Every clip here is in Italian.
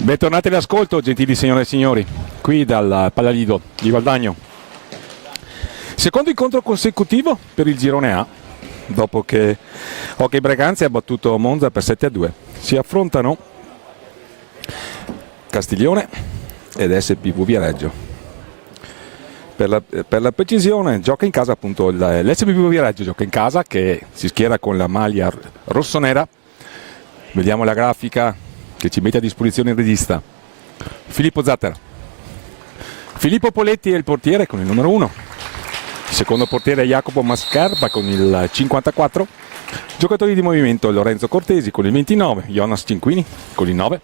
Bentornati all'ascolto, gentili signore e signori, qui dal Pallalido di Valdagno. Secondo incontro consecutivo per il girone A, dopo che Hockey Breganze ha battuto Monza per 7-2. Si affrontano Castiglione ed SPV Viareggio. Per la precisione, gioca in casa appunto l'SPV Viareggio, gioca in casa, che si schiera con la maglia rossonera. Vediamo la grafica che ci mette a disposizione il regista Filippo Zatter. Filippo Poletti è il portiere con il numero 1, il secondo portiere è Jacopo Mascherba con il 54, giocatori di movimento Lorenzo Cortesi con il 29, Jonas Cinquini con il 9,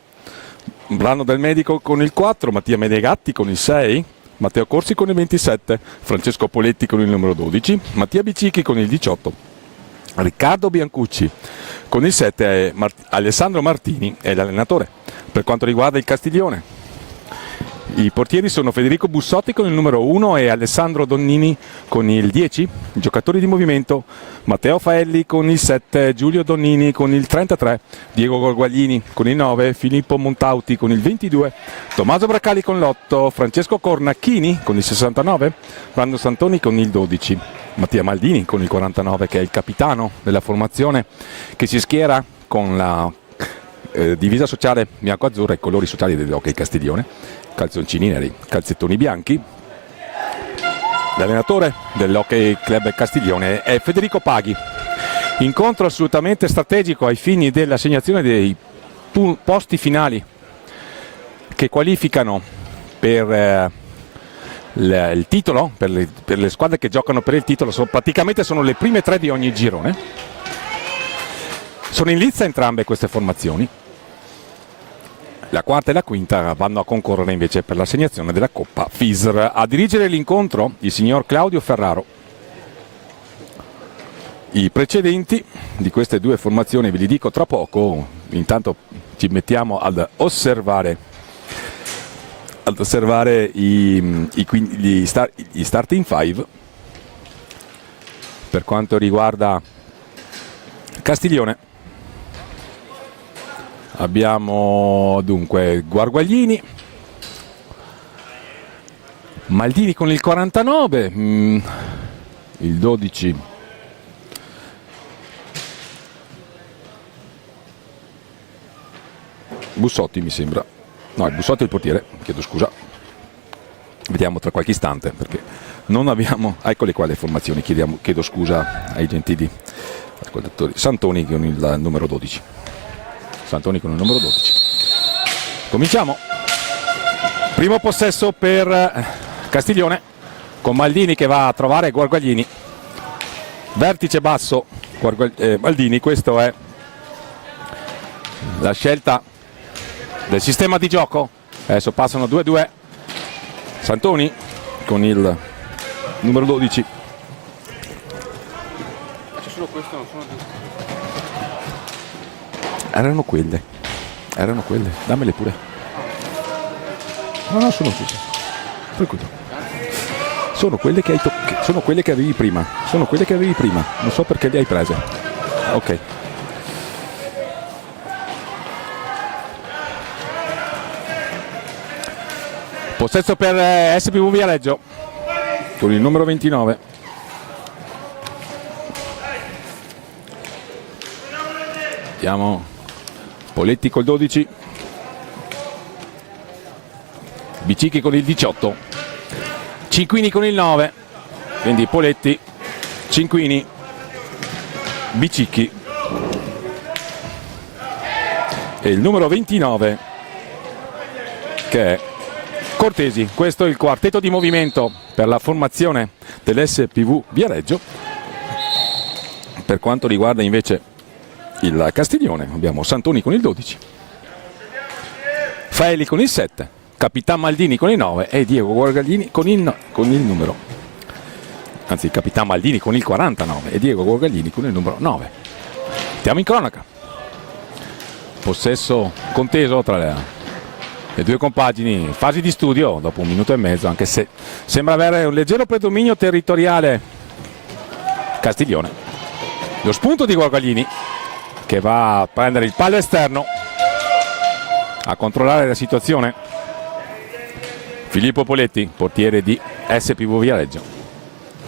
Brano del Medico con il 4, Mattia Menegatti con il 6, Matteo Corsi con il 27, Francesco Poletti con il numero 12, Mattia Bicicchi con il 18, Riccardo Biancucci con il 7 è Alessandro Martini è l'allenatore. Per quanto riguarda il Castiglione, i portieri sono Federico Bussotti con il numero 1 e Alessandro Donnini con il 10, i giocatori di movimento Matteo Faelli con il 7, Giulio Donnini con il 33, Diego Gorguaglini con il 9, Filippo Montauti con il 22, Tommaso Braccali con l'8, Francesco Cornacchini con il 69, Brando Santoni con il 12, Mattia Maldini con il 49, che è il capitano della formazione, che si schiera con la divisa sociale bianco-azzurra e i colori sociali dell'Hockey Castiglione, calzoncini neri, calzettoni bianchi. L'allenatore dell'Hockey Club Castiglione è Federico Paghi. Incontro assolutamente strategico ai fini dell'assegnazione dei posti finali che qualificano per il titolo, per le squadre che giocano per il titolo. Praticamente sono le prime 3 di ogni girone. Sono in lizza entrambe queste formazioni. La quarta e la quinta vanno a concorrere invece per l'assegnazione della Coppa FISR. A dirigere l'incontro il signor Claudio Ferraro. I precedenti di queste due formazioni ve li dico tra poco, intanto ci mettiamo ad osservare gli starting 5. Per quanto riguarda Castiglione abbiamo dunque Guarguaglini, Maldini con il 49, il 12 Bussotti mi sembra, no, il Bussotti è il portiere, chiedo scusa, vediamo tra qualche istante perché non abbiamo, eccole qua le formazioni, chiedo scusa ai gentili ascoltatori. Santoni con il numero 12. Santoni con il numero 12. Cominciamo. Primo possesso per Castiglione con Maldini che va a trovare Guarguaglini. Vertice basso Maldini, questo è la scelta del sistema di gioco. Adesso passano 2-2. Santoni con il numero 12. C'è solo questo, non sono due. Erano quelle, dammele pure. No, sono quelle. Tranquillo. Sono quelle che sono quelle che avevi prima. Non so perché le hai prese. Ok. Possesso per SPV Viareggio con il numero 29. Vediamo Poletti col 12, Bicicchi con il 18, Cinquini con il 9, quindi Poletti, Cinquini, Bicicchi e il numero 29 che è Cortesi. Questo è il quartetto di movimento per la formazione dell'SPV Viareggio. Per quanto riguarda invece il Castiglione abbiamo Santoni con il 12, Faeli con il 7, Capitan Maldini con il 9 e Diego Guarguaglini con il numero, anzi Capitan Maldini con il 49 e Diego Guarguaglini con il numero 9. Stiamo in cronaca. Possesso conteso tra le due compagini, fasi di studio dopo 1 minuto e mezzo, anche se sembra avere un leggero predominio territoriale Castiglione. Lo spunto di Guarguaglini che va a prendere il palo esterno A controllare la situazione Filippo Poletti, portiere di SPV Viareggio.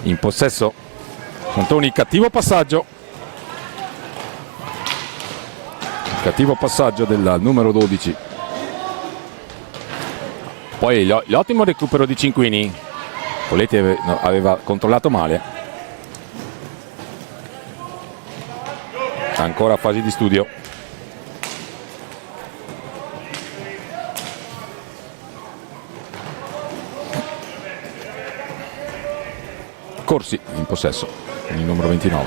In possesso Montoni, cattivo passaggio del numero 12. Poi l'ottimo recupero di Cinquini. Poletti aveva controllato male. Ancora fasi di studio. Corsi in possesso, il numero 29,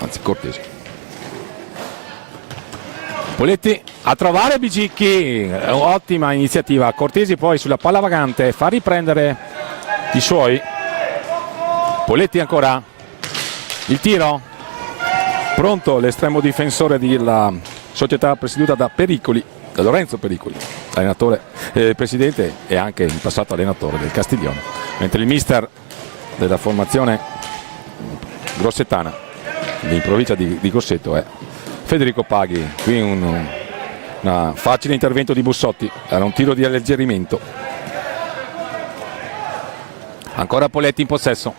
anzi Cortesi. Poletti a trovare Bicicchi, ottima iniziativa. Cortesi poi sulla palla vagante fa riprendere i suoi. Poletti ancora, il tiro, pronto l'estremo difensore della società presieduta da Pericoli, da Lorenzo Pericoli, allenatore, presidente e anche in passato allenatore del Castiglione, mentre il mister della formazione grossetana in provincia di Grosseto è Federico Paghi. Qui un facile intervento di Bussotti, era un tiro di alleggerimento. Ancora Poletti in possesso,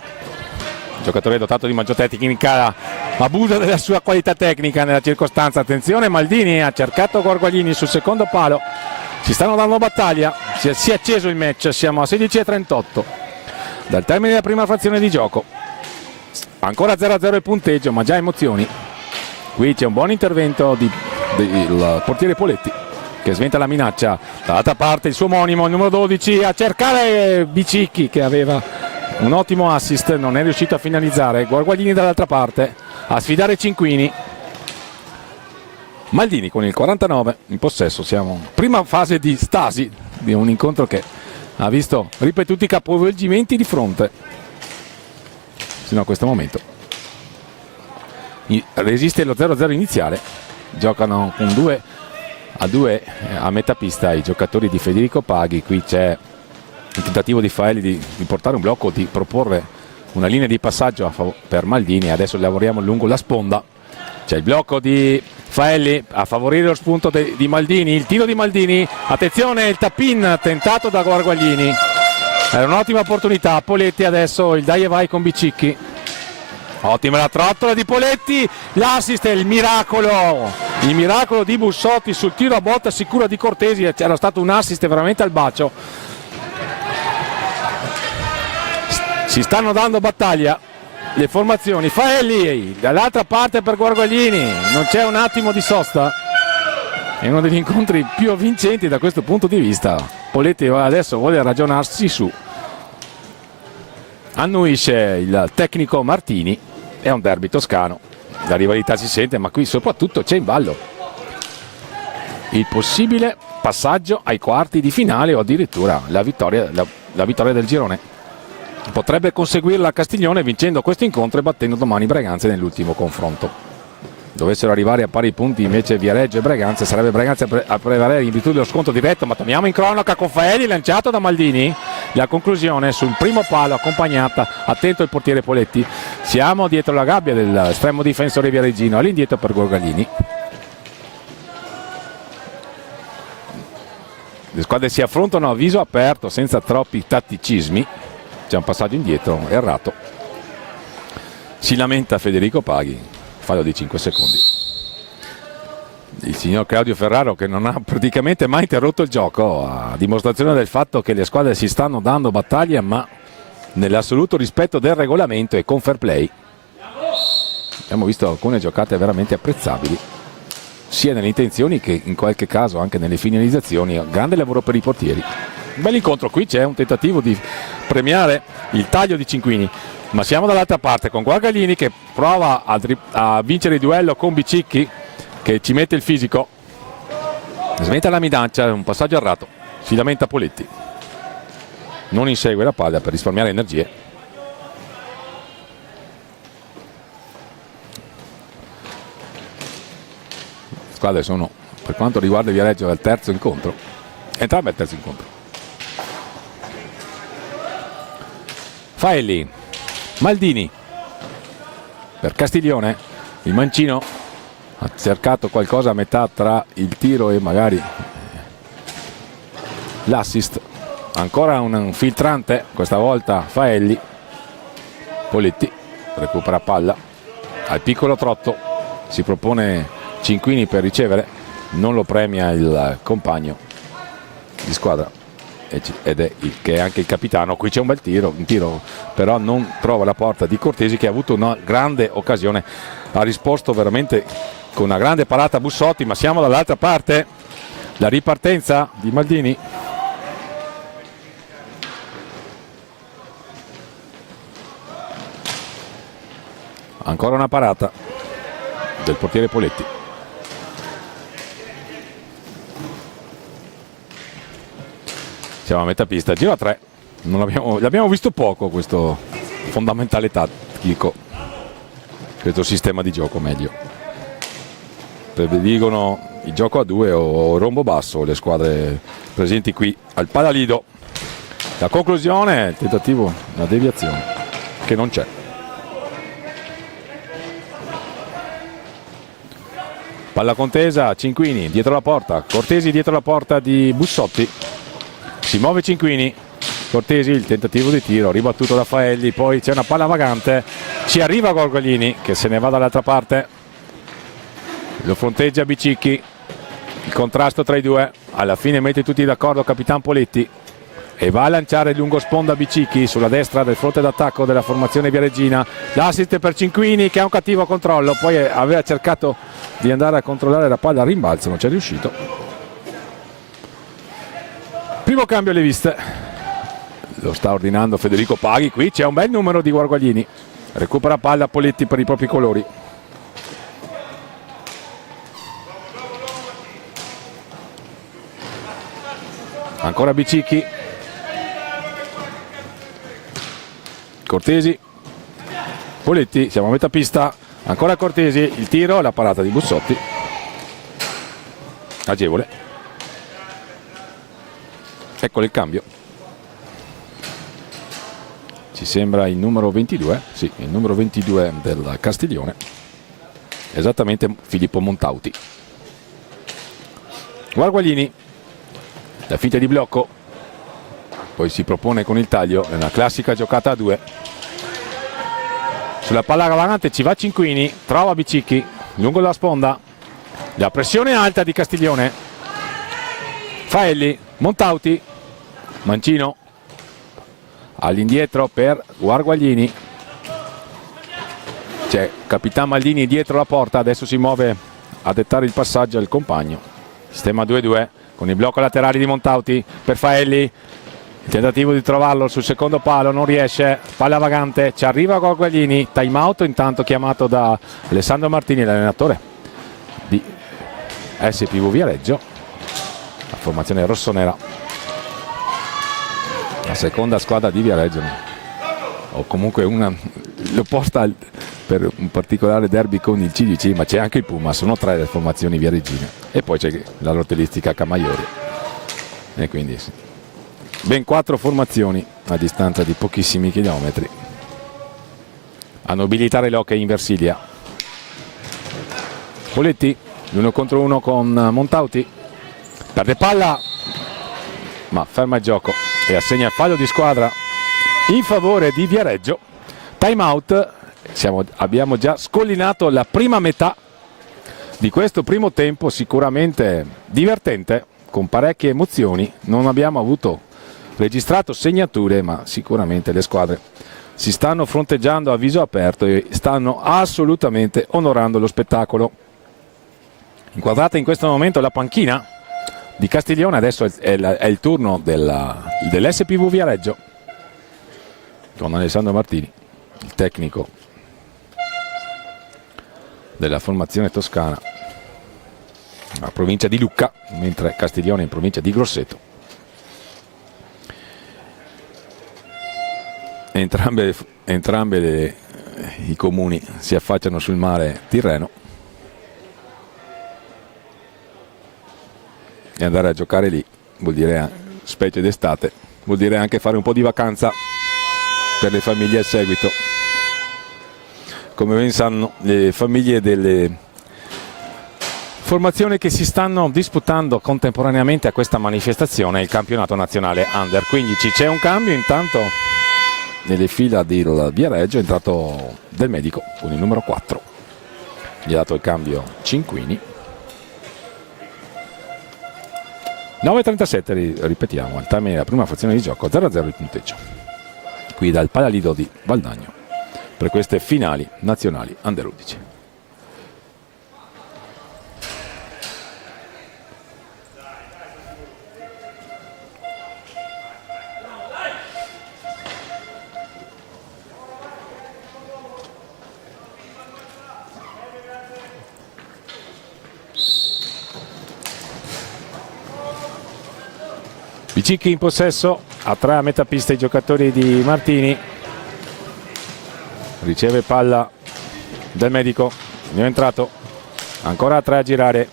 giocatore dotato di maggior tecnica, abusa della sua qualità tecnica nella circostanza. Attenzione, Maldini ha cercato Guarguaglini sul secondo palo, si stanno dando battaglia, si è acceso il match, siamo a 16:38 dal termine della prima frazione di gioco. Ancora 0-0 il punteggio, ma già emozioni. Qui c'è un buon intervento del portiere Poletti, che sventa la minaccia. Dall'altra parte il suo omonimo, il numero 12, a cercare Bicicchi, che aveva un ottimo assist, non è riuscito a finalizzare. Guarguaglini dall'altra parte a sfidare Cinquini. Maldini con il 49 in possesso. Siamo in prima fase di stasi di un incontro che ha visto ripetuti capovolgimenti di fronte fino a questo momento. Resiste lo 0-0 iniziale, giocano con 2-2 a metà pista i giocatori di Federico Paghi. Qui c'è il tentativo di Faeli di portare un blocco, di proporre una linea di passaggio per Maldini. Adesso lavoriamo lungo la sponda, c'è il blocco di Faelli a favorire lo spunto di Maldini, il tiro di Maldini, attenzione il tap-in tentato da Guarguaglini, era un'ottima opportunità. Poletti adesso il dai e vai con Bicicchi, ottima la trottola di Poletti, l'assist è il miracolo di Bussotti sul tiro a botta sicura di Cortesi. C'era stato un assist veramente al bacio. Si stanno dando battaglia le formazioni. Faelli dall'altra parte per Guarguaglini, non c'è un attimo di sosta, è uno degli incontri più avvincenti da questo punto di vista. Poletti adesso vuole ragionarsi su, annuisce il tecnico Martini. È un derby toscano, la rivalità si sente, ma qui soprattutto c'è in ballo il possibile passaggio ai quarti di finale o addirittura la vittoria del girone. Potrebbe conseguirla Castiglione vincendo questo incontro e battendo domani Breganze nell'ultimo confronto. Dovessero arrivare a pari punti invece Viareggio e Breganze, sarebbe Breganze a prevalere in virtù dello scontro diretto. Ma torniamo in cronaca con Faelli, lanciato da Maldini, la conclusione sul primo palo accompagnata, attento il portiere Poletti. Siamo dietro la gabbia dell'estremo difensore viareggino, all'indietro per Guarguaglini. Le squadre si affrontano a viso aperto senza troppi tatticismi. C'è un passaggio indietro errato, si lamenta Federico Paghi, fallo di 5 secondi. Il signor Claudio Ferraro, che non ha praticamente mai interrotto il gioco, a dimostrazione del fatto che le squadre si stanno dando battaglia, ma nell'assoluto rispetto del regolamento e con fair play. Abbiamo visto alcune giocate veramente apprezzabili, sia nelle intenzioni che in qualche caso anche nelle finalizzazioni. Grande lavoro per i portieri. Un bel incontro. Qui c'è un tentativo di premiare il taglio di Cinquini, ma siamo dall'altra parte con Guarguaglini che prova a vincere il duello con Bicicchi, che ci mette il fisico, smetta la minaccia, un passaggio errato, si lamenta Poletti, non insegue la palla per risparmiare energie. Le squadre sono, per quanto riguarda il Viareggio, al terzo incontro, entrambe al terzo incontro. Faelli, Maldini per Castiglione, il mancino ha cercato qualcosa a metà tra il tiro e magari l'assist. Ancora un filtrante, questa volta Faelli. Poletti recupera palla al piccolo trotto, si propone Cinquini per ricevere, non lo premia il compagno di squadra che è anche il capitano. Qui c'è un bel tiro, però non trova la porta di Cortesi, che ha avuto una grande occasione, ha risposto veramente con una grande parata Bussotti, ma siamo dall'altra parte. La ripartenza di Maldini. Ancora una parata del portiere Poletti. Siamo a metà pista, giro a 3. L'abbiamo visto poco questo fondamentale tattico, questo sistema di gioco meglio. Prediligono il gioco a 2 o rombo basso le squadre presenti qui al Padalido. La conclusione, il tentativo, una deviazione che non c'è. Palla contesa, Cinquini dietro la porta, Cortesi dietro la porta di Bussotti, si muove Cinquini, Cortesi, il tentativo di tiro ribattuto da Faelli, poi c'è una palla vagante, ci arriva Gorgoglini che se ne va dall'altra parte, lo fronteggia Bicicchi, il contrasto tra i due, alla fine mette tutti d'accordo Capitan Poletti e va a lanciare il lungo sponda Bicicchi sulla destra del fronte d'attacco della formazione viareggina. L'assist per Cinquini che ha un cattivo controllo, poi aveva cercato di andare a controllare la palla a rimbalzo, non ci è riuscito. Primo cambio alle viste, lo sta ordinando Federico Paghi. Qui c'è un bel numero di Guarguaglini, recupera palla Poletti per i propri colori. Ancora Bicicchi, Cortesi, Poletti, siamo a metà pista, ancora Cortesi, il tiro, la parata di Bussotti, agevole. Eccolo il cambio, ci sembra il numero 22, sì, il numero 22 del Castiglione, esattamente Filippo Montauti. Guarguaglini, la finta di blocco, poi si propone con il taglio, è una classica giocata a 2. Sulla palla vagante ci va Cinquini, trova Bicicchi lungo la sponda, la pressione alta di Castiglione, Faelli, Montauti, Mancino all'indietro per Guarguaglini, c'è Capitan Maldini dietro la porta, adesso si muove a dettare il passaggio al compagno. Sistema 2-2 con il blocco laterale di Montauti per Faelli, il tentativo di trovarlo sul secondo palo non riesce, palla vagante, ci arriva Guarguaglini, time out intanto chiamato da Alessandro Martini, l'allenatore di SPV Viareggio, la formazione rossonera, la seconda squadra di Viareggio, o comunque lo porta per un particolare derby con il CDC, ma c'è anche il Puma, sono 3 le formazioni viareggine e poi c'è la lotteristica Camaiori, e quindi ben 4 formazioni a distanza di pochissimi chilometri a nobilitare l'hockey in Versilia. Poletti l'1 contro 1 con Montauti, perde palla ma ferma il gioco e assegna il fallo di squadra in favore di Viareggio. Time out, abbiamo già scollinato la prima metà di questo primo tempo, sicuramente divertente, con parecchie emozioni. Non abbiamo registrato segnature, ma sicuramente le squadre si stanno fronteggiando a viso aperto e stanno assolutamente onorando lo spettacolo. Inquadrata in questo momento la panchina di Castiglione, adesso è il turno dell'SPV Viareggio con Alessandro Martini, il tecnico della formazione toscana, la provincia di Lucca, mentre Castiglione è in provincia di Grosseto. Entrambe i comuni si affacciano sul mare Tirreno e andare a giocare lì vuol dire, specie d'estate, vuol dire anche fare un po' di vacanza per le famiglie al seguito. Come ben sanno, le famiglie delle Formazioni che si stanno disputando contemporaneamente a questa manifestazione, il campionato nazionale Under 15. C'è un cambio intanto nelle fila del Viareggio, è entrato Del Medico con il numero 4. Gli ha dato il cambio Cinquini. 9:37, ripetiamo, al termine della prima frazione di gioco, 0-0 il punteggio. Qui dal Palalido di Valdagno per queste finali nazionali Under 11. Bicicchi in possesso, a 3 a metà pista i giocatori di Martini. Riceve palla Del Medico, ne è entrato, ancora a 3 a girare.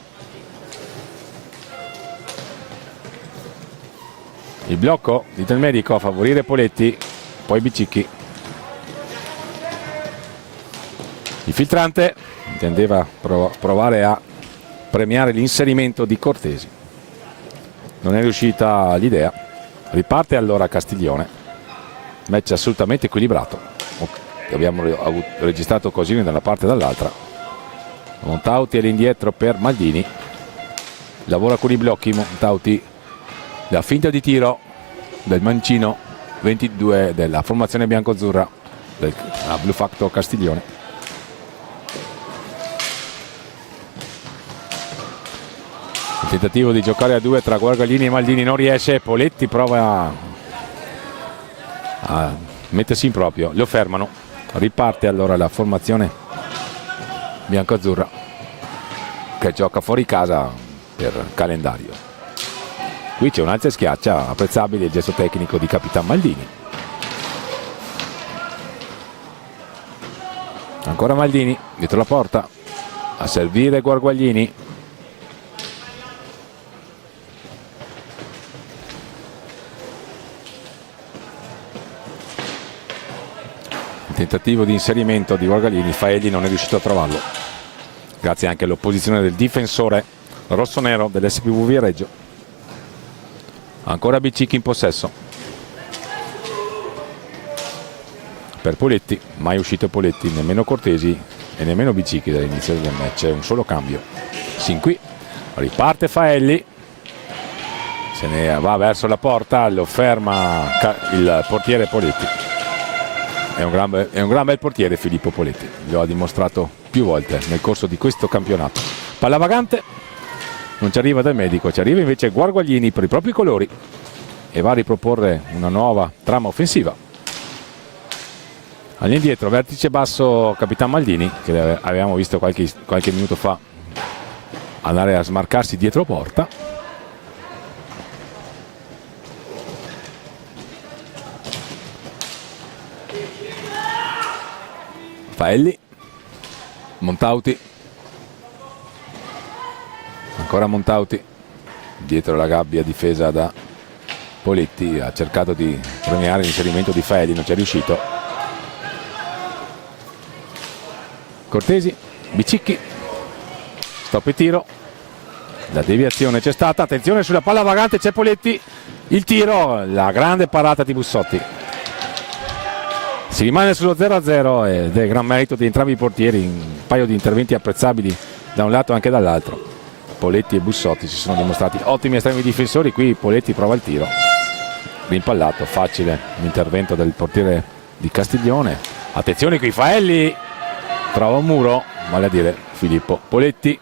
Il blocco di Del Medico a favorire Poletti, poi Bicicchi. Il filtrante intendeva provare a premiare l'inserimento di Cortesi. Non è riuscita l'idea. Riparte allora Castiglione. Match assolutamente equilibrato. Abbiamo registrato così da una parte e dall'altra. Montauti all'indietro per Maldini. Lavora con i blocchi Montauti. La finta di tiro del mancino 22 della formazione bianco-azzurra del Blue Factor Castiglione. Il tentativo di giocare a 2 tra Guarguaglini e Maldini non riesce. Poletti prova a mettersi in proprio, lo fermano. Riparte allora la formazione bianco-azzurra che gioca fuori casa per calendario. Qui c'è un'alza e schiaccia, apprezzabile il gesto tecnico di Capitan Maldini. Ancora Maldini dietro la porta a servire Guarguaglini. Tentativo di inserimento di Guarguaglini, Faelli non è riuscito a trovarlo, grazie anche all'opposizione del difensore rossonero dell'SPV Viareggio. Ancora Bicicchi in possesso per Poletti, mai uscito Poletti, nemmeno Cortesi e nemmeno Bicicchi dall'inizio del match. È un solo cambio. Sin qui riparte Faelli, se ne va verso la porta, lo ferma il portiere Poletti. È un gran bel portiere Filippo Poletti, lo ha dimostrato più volte nel corso di questo campionato. Palla vagante, non ci arriva Del Medico, ci arriva invece Guarguaglini per i propri colori e va a riproporre una nuova trama offensiva. All'indietro, vertice basso Capitan Maldini, che avevamo visto qualche minuto fa andare a smarcarsi dietro porta. Faelli, Montauti, ancora Montauti, dietro la gabbia difesa da Poletti, ha cercato di premiare l'inserimento di Faelli, non ci è riuscito. Cortesi, Bicicchi, stop e tiro, la deviazione c'è stata, attenzione sulla palla vagante, c'è Poletti, il tiro, la grande parata di Bussotti. Si rimane sullo 0-0 ed è gran merito di entrambi i portieri, un paio di interventi apprezzabili da un lato e anche dall'altro. Poletti e Bussotti si sono dimostrati ottimi estremi difensori. Qui Poletti prova il tiro, rimpallato, facile l'intervento del portiere di Castiglione. Attenzione qui Faelli, trova un muro, vale a dire Filippo Poletti.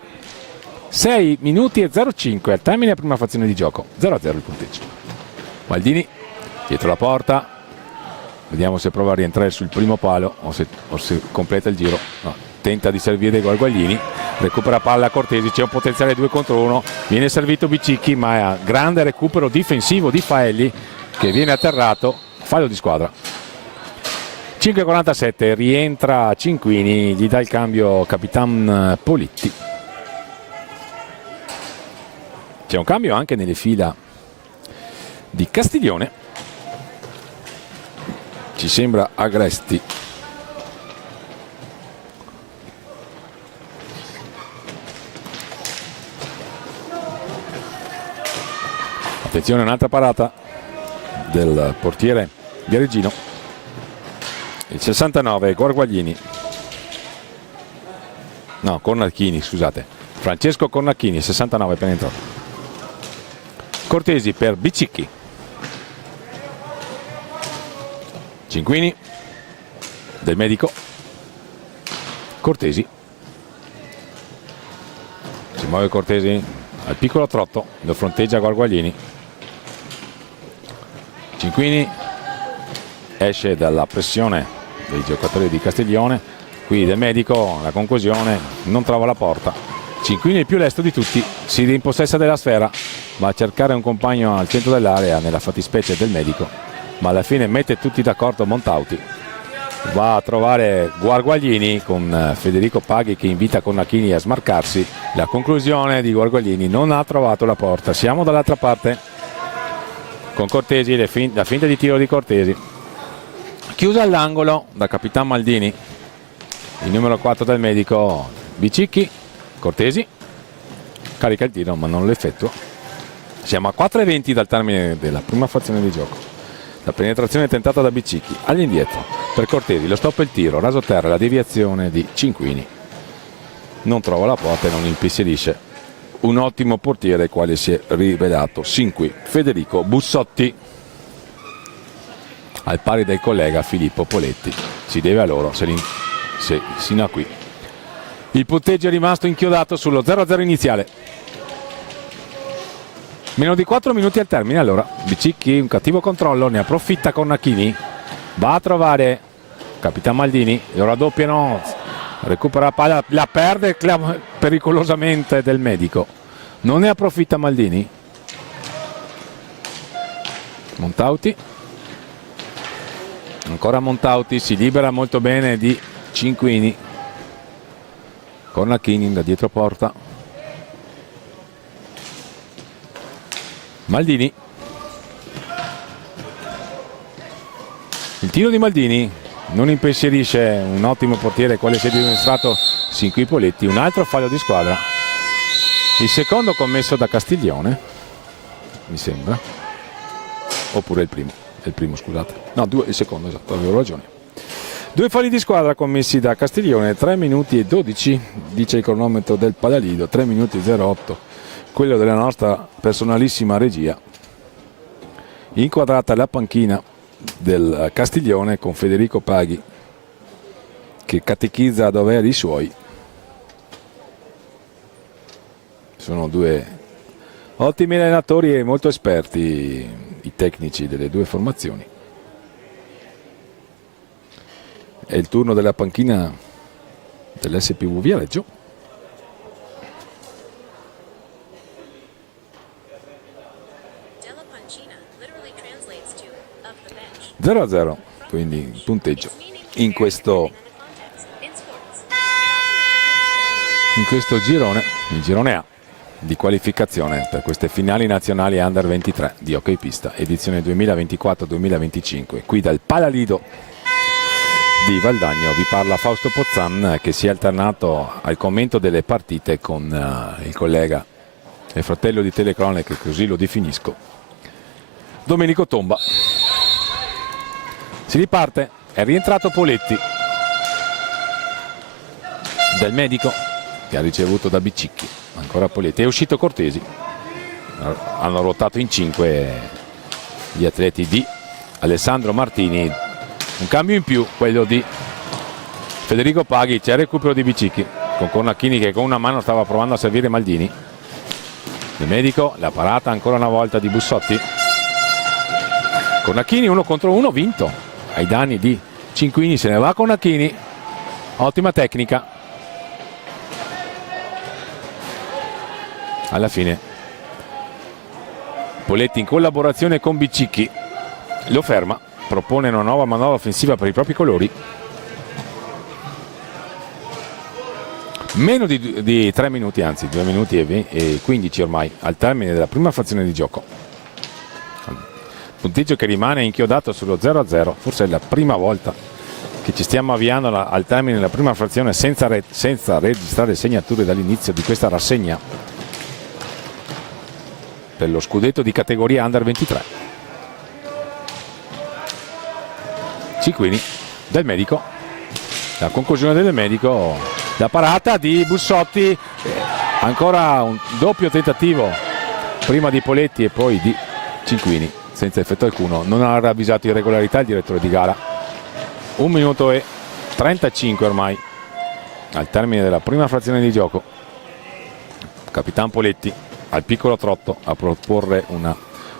6 minuti e 05 al termine della prima frazione di gioco, 0-0 il punteggio. Maldini dietro la porta, vediamo se prova a rientrare sul primo palo o se completa il giro. No, tenta di servire Guarguaglini, recupera palla Cortesi, c'è un potenziale 2 contro 1, viene servito Bicicchi, ma è grande recupero difensivo di Faelli che viene atterrato, fallo di squadra. 5:47, rientra Cinquini, gli dà il cambio Capitan Poletti. C'è un cambio anche nelle fila di Castiglione, ci sembra Agresti. Attenzione, un'altra parata del portiere Viareggino. Il 69 Guarguaglini, no, Cornacchini, scusate, Francesco Cornacchini, 69 penetrato. Cortesi per Bicicchi. Cinquini del Medico. Cortesi. Si muove Cortesi al piccolo trotto, lo fronteggia Guarguaglini. Cinquini esce dalla pressione dei giocatori di Castiglione, qui del Medico, la conclusione, non trova la porta. Cinquini il più lesto di tutti, si rimpossessa della sfera, va a cercare un compagno al centro dell'area, nella fattispecie del Medico, ma alla fine mette tutti d'accordo Montauti. Va a trovare Guarguaglini con Federico Paghi che invita Cornacchini a smarcarsi. La conclusione di Guarguaglini, non ha trovato la porta. Siamo dall'altra parte con Cortesi, la finta di tiro di Cortesi. Chiusa all'angolo da Capitan Maldini, il numero 4 del Medico. Bicicchi, Cortesi, carica il tiro ma non lo effettua. Siamo a 4:20 dal termine della prima frazione di gioco. La penetrazione tentata da Bicicchi, all'indietro per Cortesi, lo stop e il tiro, raso terra, la deviazione di Cinquini. Non trova la porta e non impensierisce un ottimo portiere quale si è rivelato sin qui Federico Bussotti, al pari del collega Filippo Poletti. Si deve a loro sino a qui. Il punteggio è rimasto inchiodato sullo 0-0 iniziale. Meno di 4 minuti al termine. Allora Bicicchi, un cattivo controllo, ne approfitta Cornacchini, va a trovare Capitan Maldini, lo raddoppiano, recupera la palla, la perde pericolosamente del Medico, non ne approfitta Maldini. Montauti, ancora Montauti, si libera molto bene di Cinquini. Cornacchini da dietro porta. Maldini, il tiro di Maldini non impensierisce un ottimo portiere quale si è dimostrato sin qui Poletti. Un altro fallo di squadra, il secondo commesso da Castiglione mi sembra, oppure il primo scusate, no, il secondo, esatto, avevo ragione. Due falli di squadra commessi da Castiglione. 3 minuti e 12 dice il cronometro del Padalido, 3 minuti 08 quello della nostra personalissima regia. Inquadrata la panchina del Castiglione con Federico Paghi che catechizza a dovere i suoi. Sono due ottimi allenatori e molto esperti i tecnici delle due formazioni. È il turno della panchina dell'SPV Viareggio. 0-0, quindi il punteggio in questo girone, il girone A di qualificazione per queste finali nazionali Under 23 di hockey pista edizione 2024-2025. Qui dal Palalido di Valdagno vi parla Fausto Pozzan, che si è alternato al commento delle partite con il collega e fratello di telecronache, così lo definisco, Domenico Tomba. Si riparte, è rientrato Poletti del Medico che ha ricevuto da Bicicchi, ancora Poletti, è uscito Cortesi, hanno ruotato in 5 gli atleti di Alessandro Martini. Un cambio in più, quello di Federico Paghi, c'è il recupero di Bicicchi con Cornacchini che con una mano stava provando a servire Maldini. Il Medico, la parata ancora una volta di Bussotti. Cornacchini 1 contro 1 vinto ai danni di Cinquini, se ne va Cornacchini, ottima tecnica. Alla fine Poletti in collaborazione con Bicicchi lo ferma, propone una nuova manovra offensiva per i propri colori. Meno di 3 minuti, anzi 2 minuti e 15 ormai al termine della prima frazione di gioco. Punteggio che rimane inchiodato sullo 0-0, forse è la prima volta che ci stiamo avviando al termine della prima frazione senza registrare segnature dall'inizio di questa rassegna. per lo scudetto di categoria Under 23. Cicquini, Del Medico, la conclusione del Medico, la parata di Bussotti, ancora un doppio tentativo prima di Poletti e poi di Cicquini senza effetto alcuno. Non ha ravvisato irregolarità il direttore di gara. 1 minuto e 35 ormai al termine della prima frazione di gioco. Capitan Poletti al piccolo trotto a proporre una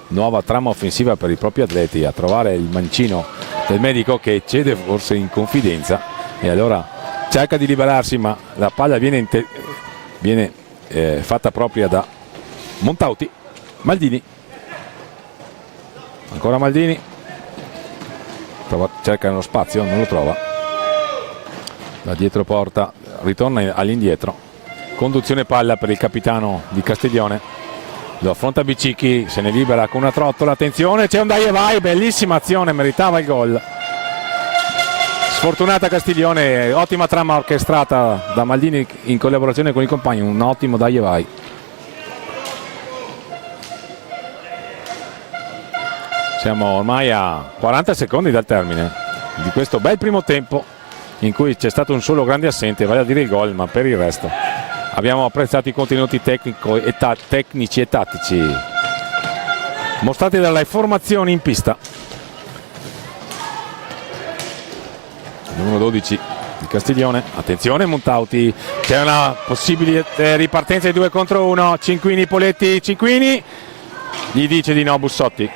nuova trama offensiva per i propri atleti, a trovare il mancino Del Medico che cede forse in confidenza e allora cerca di liberarsi, ma la palla viene fatta propria da Montauti. Maldini, ancora Maldini, cerca lo spazio, non lo trova, da dietro porta ritorna all'indietro, conduzione palla per il capitano di Castiglione, lo affronta Bicicchi, se ne libera con una trottola, attenzione, c'è un dai e vai, bellissima azione, meritava il gol. Sfortunata Castiglione, ottima trama orchestrata da Maldini in collaborazione con i compagni, un ottimo dai e vai. Siamo ormai a 40 secondi dal termine di questo bel primo tempo in cui c'è stato un solo grande assente, vale a dire il gol, ma per il resto abbiamo apprezzato i contenuti tecnici e tattici mostrati dalle formazioni in pista. Numero 12 di Castiglione, attenzione Montauti, c'è una possibile ripartenza di 2 contro 1, Cicquini, Poletti, Cicquini, gli dice di no Bussotti.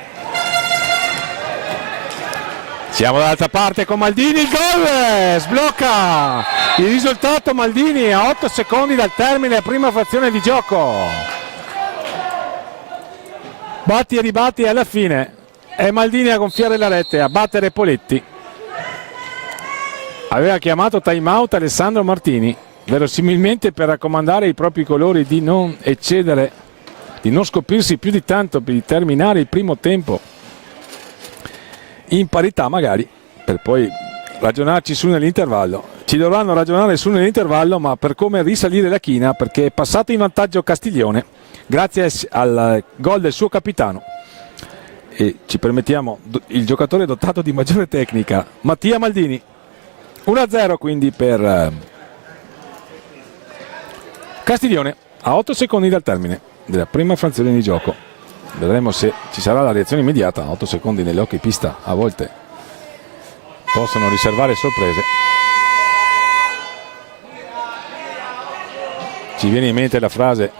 Siamo dall'altra parte con Maldini, il gol, sblocca il risultato Maldini a 8 secondi dal termine, prima frazione di gioco. Batti e ribatti e alla fine è Maldini a gonfiare la rete, a battere Poletti. Aveva chiamato time out Alessandro Martini, verosimilmente per raccomandare ai propri colori di non eccedere, di non scoprirsi più di tanto per terminare il primo tempo in parità magari, per poi ragionarci su nell'intervallo. Ci dovranno ragionare su nell'intervallo, ma per come risalire la china, perché è passato in vantaggio Castiglione grazie al gol del suo capitano. E ci permettiamo il giocatore dotato di maggiore tecnica, Mattia Maldini. 1-0 quindi per Castiglione a 8 secondi dal termine della prima frazione di gioco. Vedremo se ci sarà la reazione immediata. 8 secondi nell'hockey pista a volte possono riservare sorprese. Ci viene in mente la frase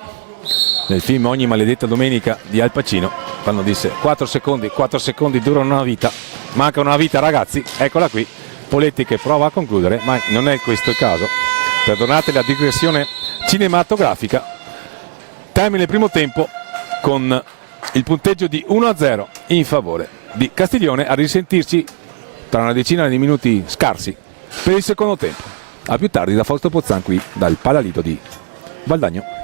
nel film Ogni maledetta domenica di Al Pacino, quando disse 4 secondi durano una vita, manca una vita ragazzi. Eccola qui, Poletti che prova a concludere, ma non è questo il caso. Perdonate la digressione cinematografica. Termine il primo tempo con il punteggio di 1-0 in favore di Castiglione, a risentirci tra una decina di minuti scarsi per il secondo tempo. A più tardi da Fausto Pozzan qui dal Palalito di Valdagno.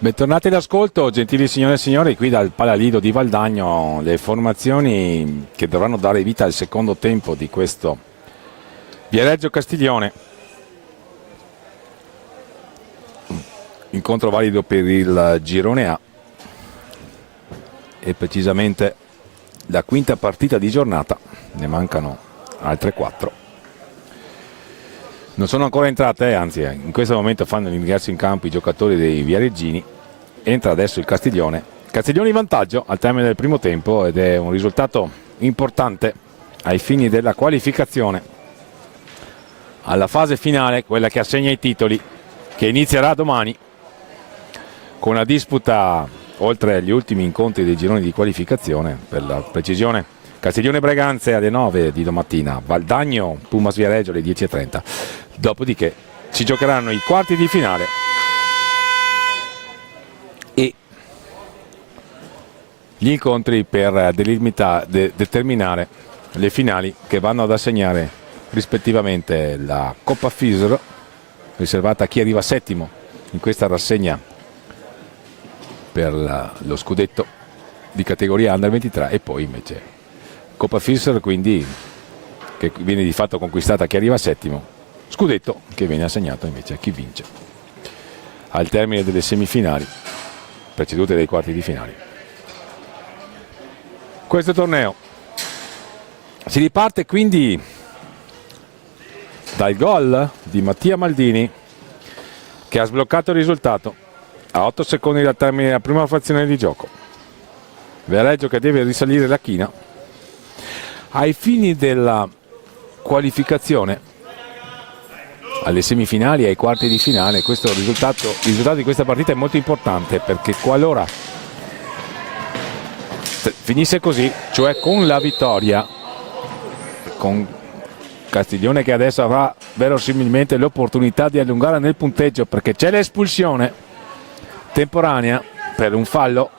Bentornati all'ascolto, gentili signore e signori, qui dal Palalido di Valdagno, le formazioni che dovranno dare vita al secondo tempo di questo Viareggio Castiglione. Incontro valido per il girone A e precisamente la quinta partita di giornata, ne mancano altre 4. Non sono ancora entrate, anzi in questo momento fanno l'ingresso in campo i giocatori dei viareggini. Entra adesso il Castiglione. Castiglione in vantaggio al termine del primo tempo ed è un risultato importante ai fini della qualificazione alla fase finale, quella che assegna i titoli, che inizierà domani con la disputa, oltre agli ultimi incontri dei gironi di qualificazione, per la precisione Castiglione Breganze alle 9 di domattina, Valdagno Pumas Viareggio alle 10:30. Dopodiché si giocheranno i quarti di finale e gli incontri per determinare le finali che vanno ad assegnare rispettivamente la Coppa Fisr, riservata a chi arriva settimo in questa rassegna per lo scudetto di categoria Under 23, e poi invece Coppa Fisr, quindi, che viene di fatto conquistata a chi arriva settimo, scudetto che viene assegnato invece a chi vince al termine delle semifinali precedute dai quarti di finale. Questo torneo si riparte quindi dal gol di Mattia Maldini, che ha sbloccato il risultato a 8 secondi dal termine della prima frazione di gioco. Viareggio che deve risalire la china ai fini della qualificazione alle semifinali e ai quarti di finale. Il risultato di questa partita è molto importante, perché qualora finisse così, cioè con la vittoria, con Castiglione che adesso avrà verosimilmente l'opportunità di allungare nel punteggio, perché c'è l'espulsione temporanea per un fallo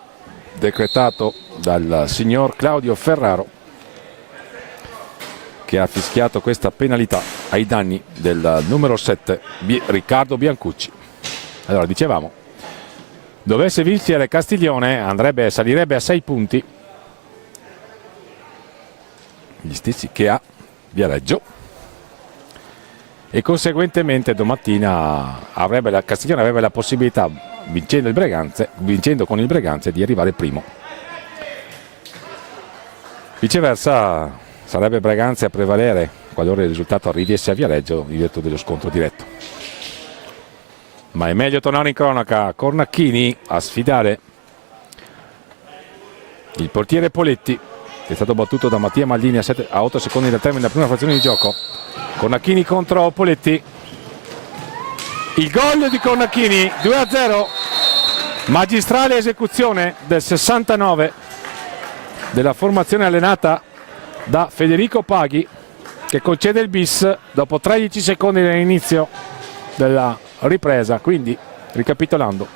decretato dal signor Claudio Ferraro, che ha fischiato questa penalità ai danni del numero 7 Riccardo Biancucci. Allora, dicevamo, dovesse vincere Castiglione salirebbe a 6 punti, gli stessi che ha Viareggio, e conseguentemente domattina Castiglione avrebbe la possibilità, vincendo con il Breganze, di arrivare primo. Viceversa sarebbe Breganze a prevalere qualora il risultato arrivasse a Viareggio in virtù dello scontro diretto. Ma è meglio tornare in cronaca. Cornacchini a sfidare il portiere Poletti, che è stato battuto da Mattia Maldini a 8 secondi dal termine della prima frazione di gioco. Cornacchini contro Poletti, il gol di Cornacchini, 2-0, magistrale esecuzione del 69 della formazione allenata da Federico Paghi, che concede il bis dopo 13 secondi dall'inizio della ripresa. Quindi, ricapitolando,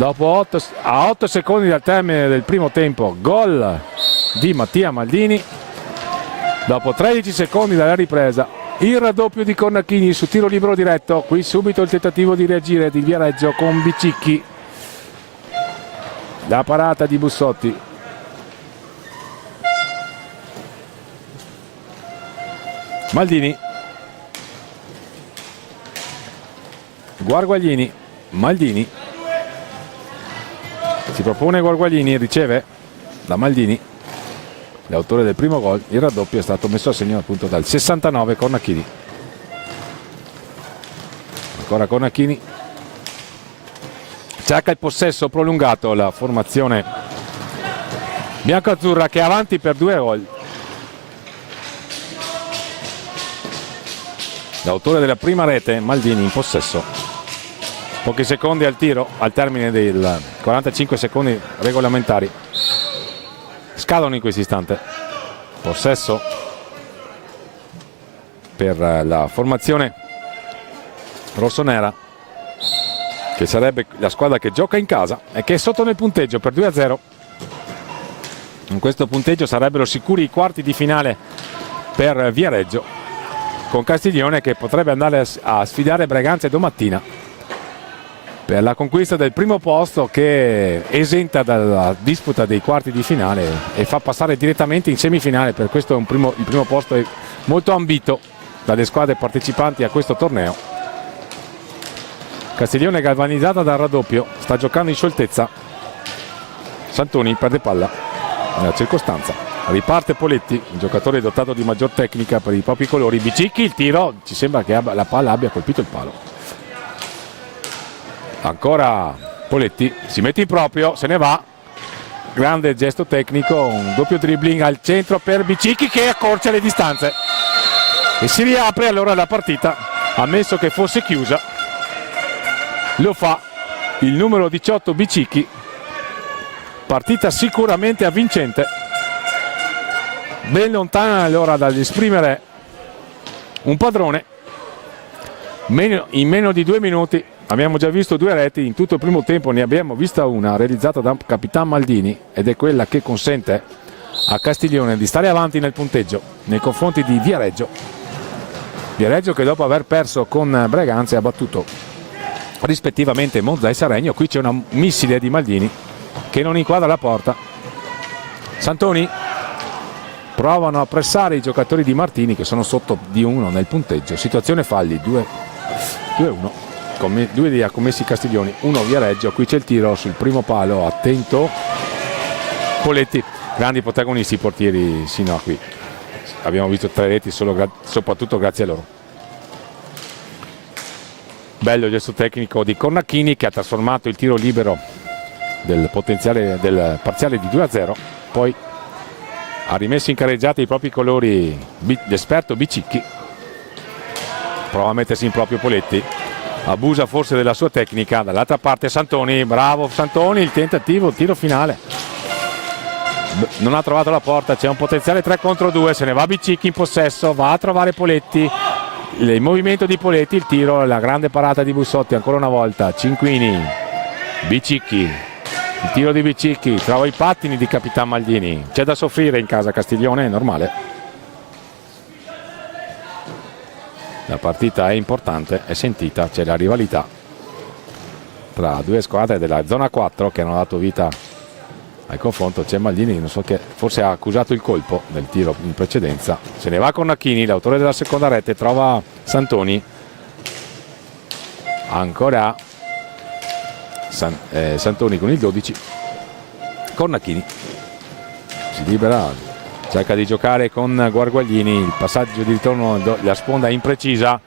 a 8 secondi dal termine del primo tempo, gol di Mattia Maldini. Dopo 13 secondi dalla ripresa, il raddoppio di Cornacchini su tiro libero diretto. Qui subito il tentativo di reagire di Viareggio con Bicicchi, la parata di Bussotti. Maldini, Guarguaglini, Maldini, si propone Guarguaglini, riceve da Maldini, l'autore del primo gol. Il raddoppio è stato messo a segno appunto dal 69 Cornacchini. Ancora Cornacchini, cerca il possesso prolungato la formazione bianco-azzurra, che è avanti per 2 gol. L'autore della prima rete, Maldini, in possesso. Pochi secondi al tiro, al termine dei 45 secondi regolamentari. Scadono in questo istante. Possesso per la formazione rossonera, che sarebbe la squadra che gioca in casa e che è sotto nel punteggio per 2-0. In questo punteggio sarebbero sicuri i quarti di finale per Viareggio, con Castiglione che potrebbe andare a sfidare Breganze domattina per la conquista del primo posto, che esenta dalla disputa dei quarti di finale e fa passare direttamente in semifinale. Per questo è il primo posto è molto ambito dalle squadre partecipanti a questo torneo. Castiglione galvanizzata dal raddoppio, sta giocando in scioltezza. Santoni perde palla nella circostanza, riparte Poletti, un giocatore dotato di maggior tecnica per i propri colori. Bicicchi, il tiro, ci sembra che la palla abbia colpito il palo. Ancora Poletti, si mette in proprio, se ne va, grande gesto tecnico, un doppio dribbling al centro per Bicicchi che accorcia le distanze e si riapre allora la partita, ammesso che fosse chiusa. Lo fa il numero 18 Bicicchi. Partita sicuramente avvincente, ben lontana allora dall'esprimere un padrone. In meno di 2 minuti abbiamo già visto 2 reti, in tutto il primo tempo ne abbiamo vista una realizzata da Capitan Maldini ed è quella che consente a Castiglione di stare avanti nel punteggio nei confronti di Viareggio. Viareggio che dopo aver perso con Breganze ha battuto rispettivamente Monza e Saregno. Qui c'è una missile di Maldini che non inquadra la porta. Santoni, provano a pressare i giocatori di Martini che sono sotto di 1 nel punteggio. Situazione falli, 2-1. 2 li ha commessi Castiglioni, 1 Viareggio. Qui c'è il tiro sul primo palo, attento Poletti. Grandi protagonisti i portieri sino a qui. Abbiamo visto 3 reti soprattutto grazie a loro. Bello il gesto tecnico di Cornacchini che ha trasformato il tiro libero del parziale di 2-0, poi ha rimesso in carreggiata i propri colori l'esperto Bicicchi. Prova a mettersi in proprio Poletti, abusa forse della sua tecnica. Dall'altra parte Santoni, bravo Santoni, il tentativo, il tiro finale non ha trovato la porta, c'è un potenziale 3 contro 2, se ne va Bicicchi in possesso, va a trovare Poletti, il movimento di Poletti, il tiro, la grande parata di Bussotti ancora una volta. Cinquini, Bicicchi, il tiro di Bicicchi, trova i pattini di Capitan Maldini. C'è da soffrire in casa Castiglione, è normale. La partita è importante, è sentita, c'è la rivalità tra 2 squadre della zona 4 che hanno dato vita al confronto. C'è Maldini, non so che, forse ha accusato il colpo nel tiro in precedenza. Se ne va con Nacchini, l'autore della seconda rete, trova Santoni. Ancora Santoni con il 12. Cornacchini si libera, cerca di giocare con Guarguaglini, il passaggio di ritorno, la sponda imprecisa,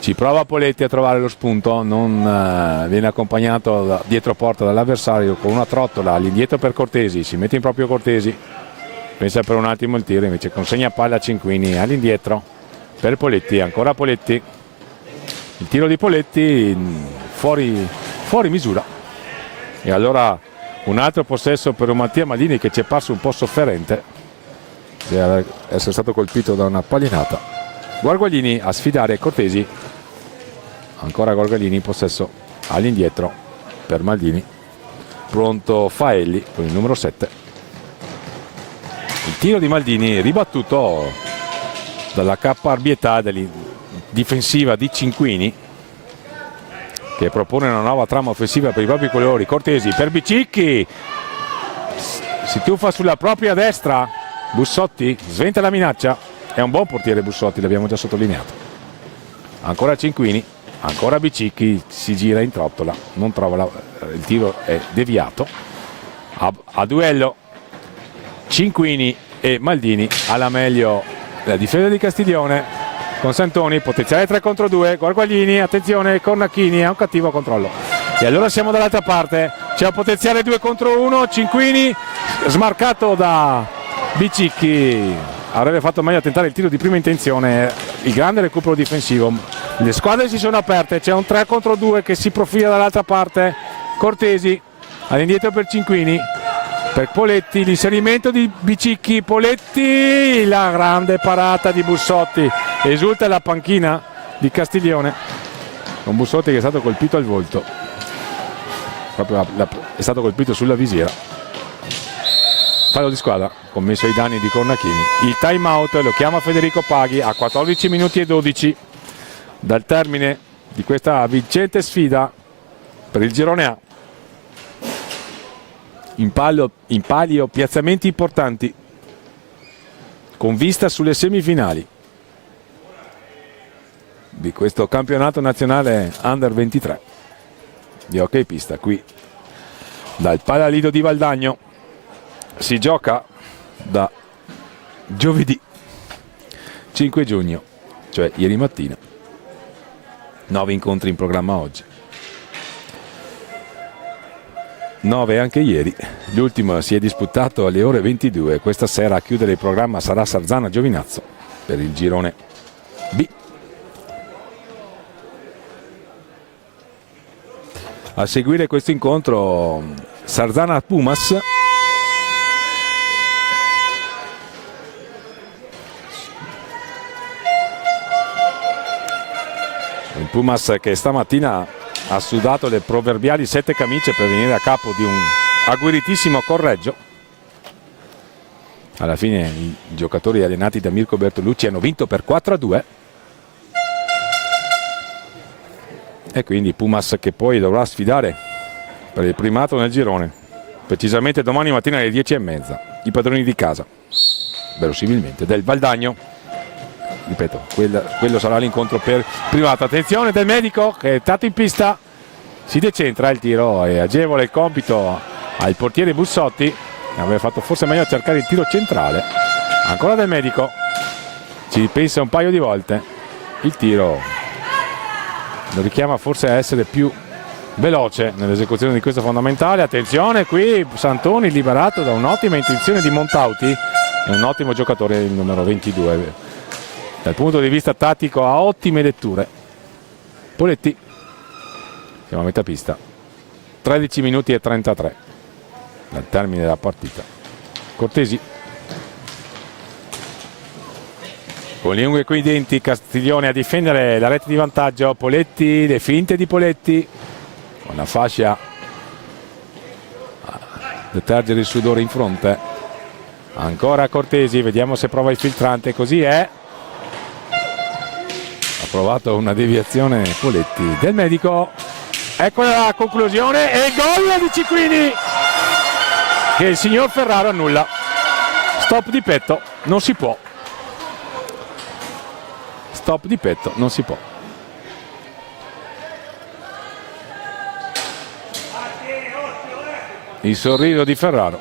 ci prova Poletti a trovare lo spunto, non viene accompagnato dietro porta dall'avversario con una trottola all'indietro per Cortesi, si mette in proprio Cortesi, pensa per un attimo il tiro, invece consegna palla a Cinquini all'indietro per Poletti, ancora Poletti, il tiro di Poletti fuori misura. E allora un altro possesso per un Mattia Maldini che ci è parso un po' sofferente di essere stato colpito da una pallinata. Guarguaglini a sfidare Cortesi, ancora Guarguaglini in possesso all'indietro per Maldini, pronto Faelli con il numero 7. Il tiro di Maldini ribattuto dalla caparbietà difensiva di Cinquini, che propone una nuova trama offensiva per i propri colori. Cortesi per Bicicchi, si tuffa sulla propria destra Bussotti, sventa la minaccia, è un buon portiere Bussotti, l'abbiamo già sottolineato. Ancora Cinquini, ancora Bicicchi, si gira in trottola, non trova il tiro è deviato. A duello Cinquini e Maldini, alla meglio la difesa di Castiglione con Santoni, potenziale 3 contro 2, Guarguaglini, attenzione, Cornacchini ha un cattivo controllo. E allora siamo dall'altra parte, c'è un potenziale 2 contro 1, Cinquini smarcato da Bicicchi, avrebbe fatto meglio a tentare il tiro di prima intenzione, il grande recupero difensivo. Le squadre si sono aperte, c'è un 3 contro 2 che si profila dall'altra parte, Cortesi all'indietro per Cinquini, per Poletti, l'inserimento di Bicicchi, Poletti, la grande parata di Bussotti, esulta la panchina di Castiglione con Bussotti che è stato colpito al volto, proprio è stato colpito sulla visiera. Fallo di squadra commesso ai danni di Cornacchini. Il time out lo chiama Federico Paghi a 14 minuti e 12 dal termine di questa vincente sfida per il girone A. In palio piazzamenti importanti con vista sulle semifinali di questo campionato nazionale Under 23 di hockey pista qui dal Palalido di Valdagno. Si gioca da giovedì 5 giugno, cioè ieri mattina. 9 incontri in programma oggi, 9 anche ieri. L'ultimo si è disputato alle ore 22. Questa sera a chiudere il programma sarà Sarzana Giovinazzo per il girone B. A seguire questo incontro Sarzana Pumas, il Pumas che stamattina ha sudato le proverbiali 7 camicie per venire a capo di un agguerritissimo Correggio. Alla fine i giocatori allenati da Mirko Bertolucci hanno vinto per 4-2 e quindi Pumas che poi dovrà sfidare per il primato nel girone, precisamente domani mattina alle 10:30, i padroni di casa, verosimilmente del Valdagno. Ripeto, quello sarà l'incontro per primato. Attenzione del Medico che è stato in pista, si decentra, il tiro è agevole, il compito al portiere Bussotti, aveva fatto forse meglio a cercare il tiro centrale. Ancora del Medico, ci pensa un paio di volte, il tiro lo richiama forse a essere più veloce nell'esecuzione di questo fondamentale. Attenzione qui Santoni liberato da un'ottima intuizione di Montauti, è un ottimo giocatore il numero 22, dal punto di vista tattico ha ottime letture. Poletti, siamo a metà pista, 13 minuti e 33 dal termine della partita. Cortesi con le unghie coi denti, Castiglione a difendere la rete di vantaggio. Poletti, le finte di Poletti con la fascia a detergere il sudore in fronte. Ancora Cortesi, vediamo se prova il filtrante, così è. Ha provato una deviazione Poletti del Medico. Ecco la conclusione e il gol di Cicquini che il signor Ferraro annulla. Stop di petto, non si può. Stop di petto, non si può. Il sorriso di Ferraro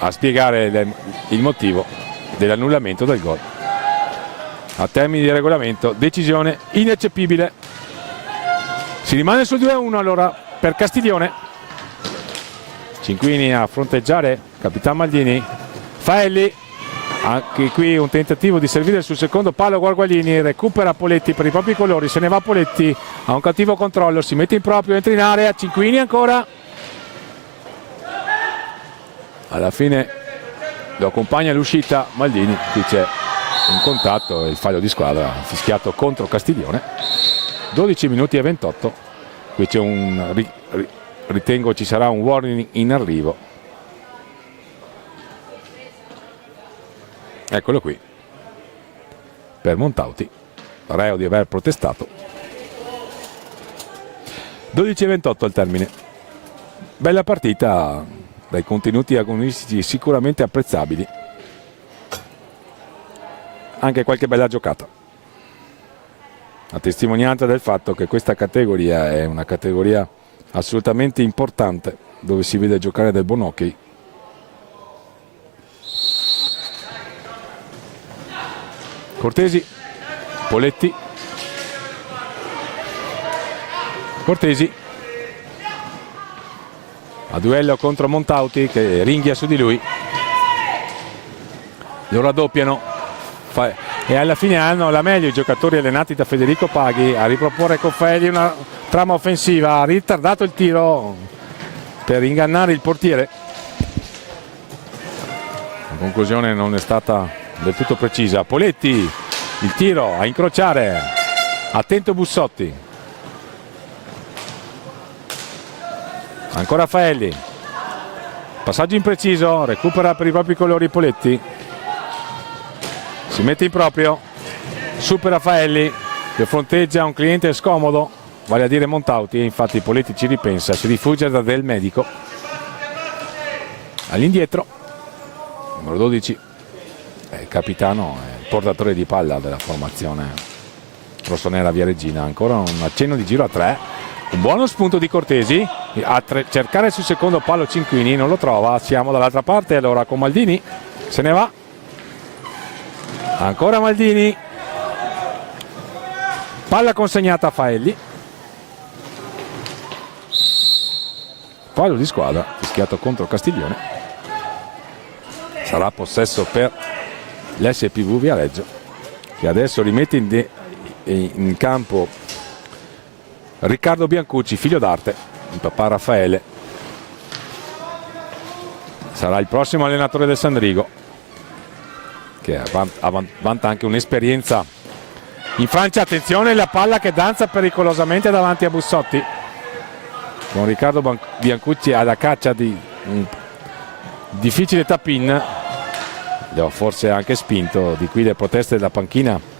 a spiegare il motivo dell'annullamento del gol. A termini di regolamento, decisione ineccepibile. Si rimane sul 2-1 allora per Castiglione. Cinquini a fronteggiare Capitan Maldini. Faelli, anche qui un tentativo di servire sul secondo palo. Guarguaglini recupera Poletti per i propri colori, se ne va Poletti, ha un cattivo controllo, si mette in proprio, entra in area. Cinquini ancora, alla fine lo accompagna l'uscita Maldini. Qui c'è un contatto e il fallo di squadra fischiato contro Castiglione. 12 minuti e 28. Qui c'è un ritengo ci sarà un warning in arrivo. Eccolo qui per Montauti, reo di aver protestato. 12 e 28 al termine. Bella partita dai contenuti agonistici sicuramente apprezzabili, anche qualche bella giocata, a testimonianza del fatto che questa categoria è una categoria assolutamente importante, dove si vede giocare del buon hockey. Cortesi, Poletti, Cortesi a duello contro Montauti che ringhia su di lui, lo raddoppiano e alla fine hanno la meglio i giocatori allenati da Federico Paghi a riproporre con Faelli una trama offensiva. Ha ritardato il tiro per ingannare il portiere, la conclusione non è stata del tutto precisa. Poletti, il tiro a incrociare, attento Bussotti, ancora Faelli, passaggio impreciso, recupera per i propri colori Poletti, si mette in proprio, supera Faelli che fronteggia un cliente scomodo, vale a dire Montauti, e infatti Poletti ci ripensa, si rifugia da Del Medico. All'indietro, numero 12, è il capitano, è il portatore di palla della formazione rossonera Viareggina. Ancora un accenno di giro a 3, un buono spunto di Cortesi a cercare sul secondo palo Cinquini, non lo trova, siamo dall'altra parte allora con Maldini, se ne va, ancora Maldini, palla consegnata a Faelli, fallo di squadra fischiato contro Castiglione, sarà possesso per l'SPV Viareggio, che adesso rimette in campo Riccardo Biancucci, figlio d'arte, il papà Raffaele, sarà il prossimo allenatore del Sandrigo, che vanta anche un'esperienza in Francia. Attenzione, la palla che danza pericolosamente davanti a Bussotti, con Riccardo Biancucci alla caccia di un difficile tap-in, li ho forse anche spinto, di qui le proteste della panchina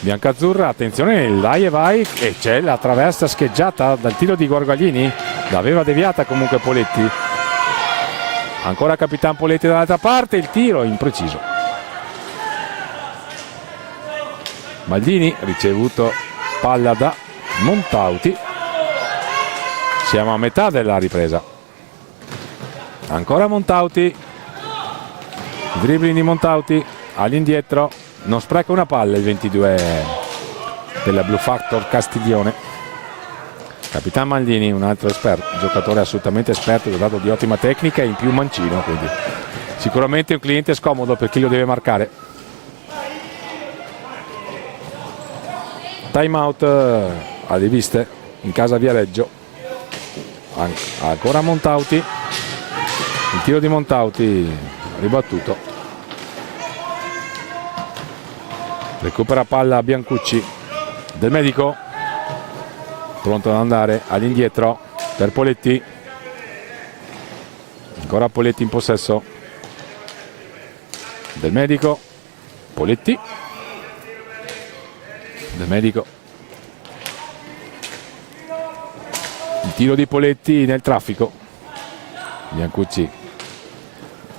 biancazzurra. Attenzione, il vai e vai, e c'è la traversa scheggiata dal tiro di Guarguaglini, l'aveva deviata comunque Poletti, ancora Capitan Poletti dall'altra parte, il tiro impreciso. Maldini ricevuto palla da Montauti, siamo a metà della ripresa, ancora Montauti, dribbling di Montauti all'indietro, non spreca una palla il 22 della Blue Factor Castiglione. Capitan Maldini, un altro giocatore assolutamente esperto, dotato di ottima tecnica e in più mancino, quindi sicuramente un cliente scomodo per chi lo deve marcare. Time out alle viste in casa Viareggio, ancora Montauti, il tiro di Montauti ribattuto, recupera palla Biancucci, Del Medico pronto ad andare all'indietro per Poletti, ancora Poletti in possesso, Del Medico, Poletti, Del Medico, il tiro di Poletti nel traffico, Biancucci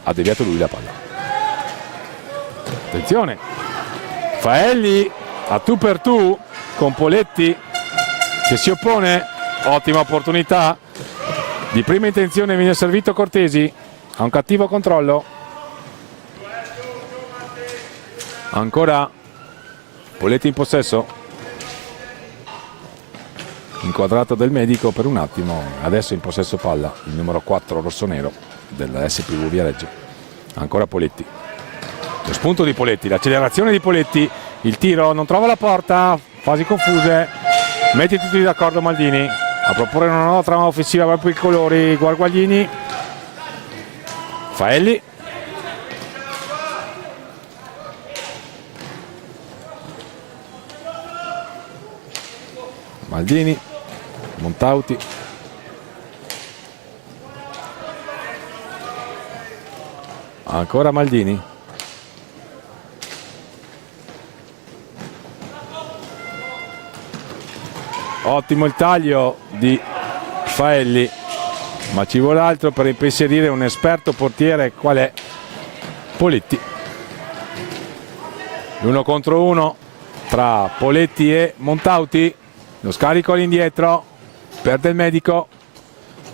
ha deviato lui la palla, attenzione, Faelli a tu per tu con Poletti che si oppone, ottima opportunità, di prima intenzione viene servito Cortesi, ha un cattivo controllo, ancora Poletti in possesso, inquadrato Del Medico per un attimo, adesso in possesso palla il numero 4 rossonero della SPV Viareggio, ancora Poletti, lo spunto di Poletti, l'accelerazione di Poletti, il tiro non trova la porta, fasi confuse, metti tutti d'accordo Maldini a proporre una nuova trama offensiva proprio i colori Guarguaglini, Faelli, Maldini, Montauti, ancora Maldini, ottimo il taglio di Faelli, ma ci vuole altro per impensierire un esperto portiere qual è Poletti. L'uno contro uno tra Poletti e Montauti, lo scarico all'indietro per Del Medico,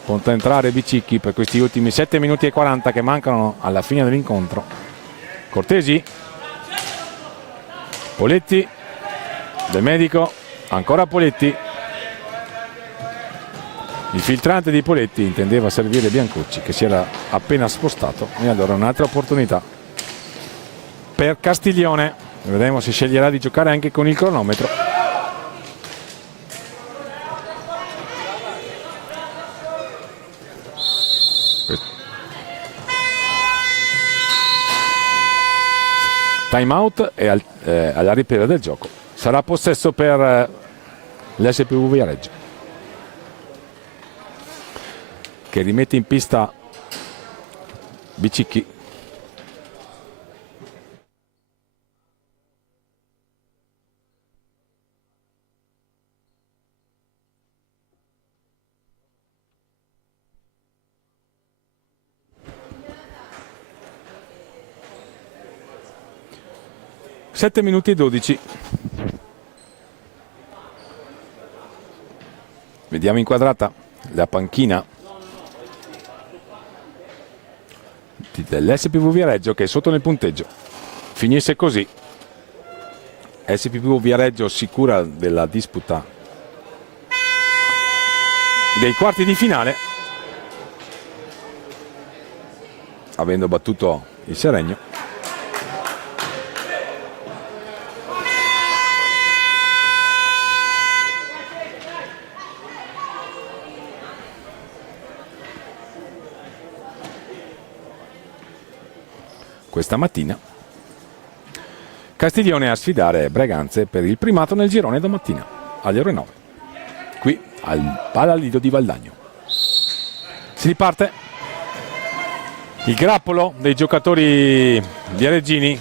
pronto a entrare Bicicchi per questi ultimi 7 minuti e 40 che mancano alla fine dell'incontro. Cortesi, Poletti, Del Medico, ancora Poletti, il filtrante di Poletti intendeva servire Biancucci che si era appena spostato, e allora un'altra opportunità per Castiglione, vedremo se sceglierà di giocare anche con il cronometro. Time out e alla ripresa del gioco sarà possesso per l'SPV Viareggio, che rimette in pista Bicicchi. 7 minuti e 12. Vediamo inquadrata la panchina dell'SPV Viareggio, che è sotto nel punteggio. Finisse così, SPV Viareggio sicura della disputa dei quarti di finale, avendo battuto il Seregno. Questa mattina Castiglione a sfidare Breganze per il primato nel girone domattina alle ore 9 qui al Palalido di Valdagno. Si riparte il grappolo dei giocatori viareggini,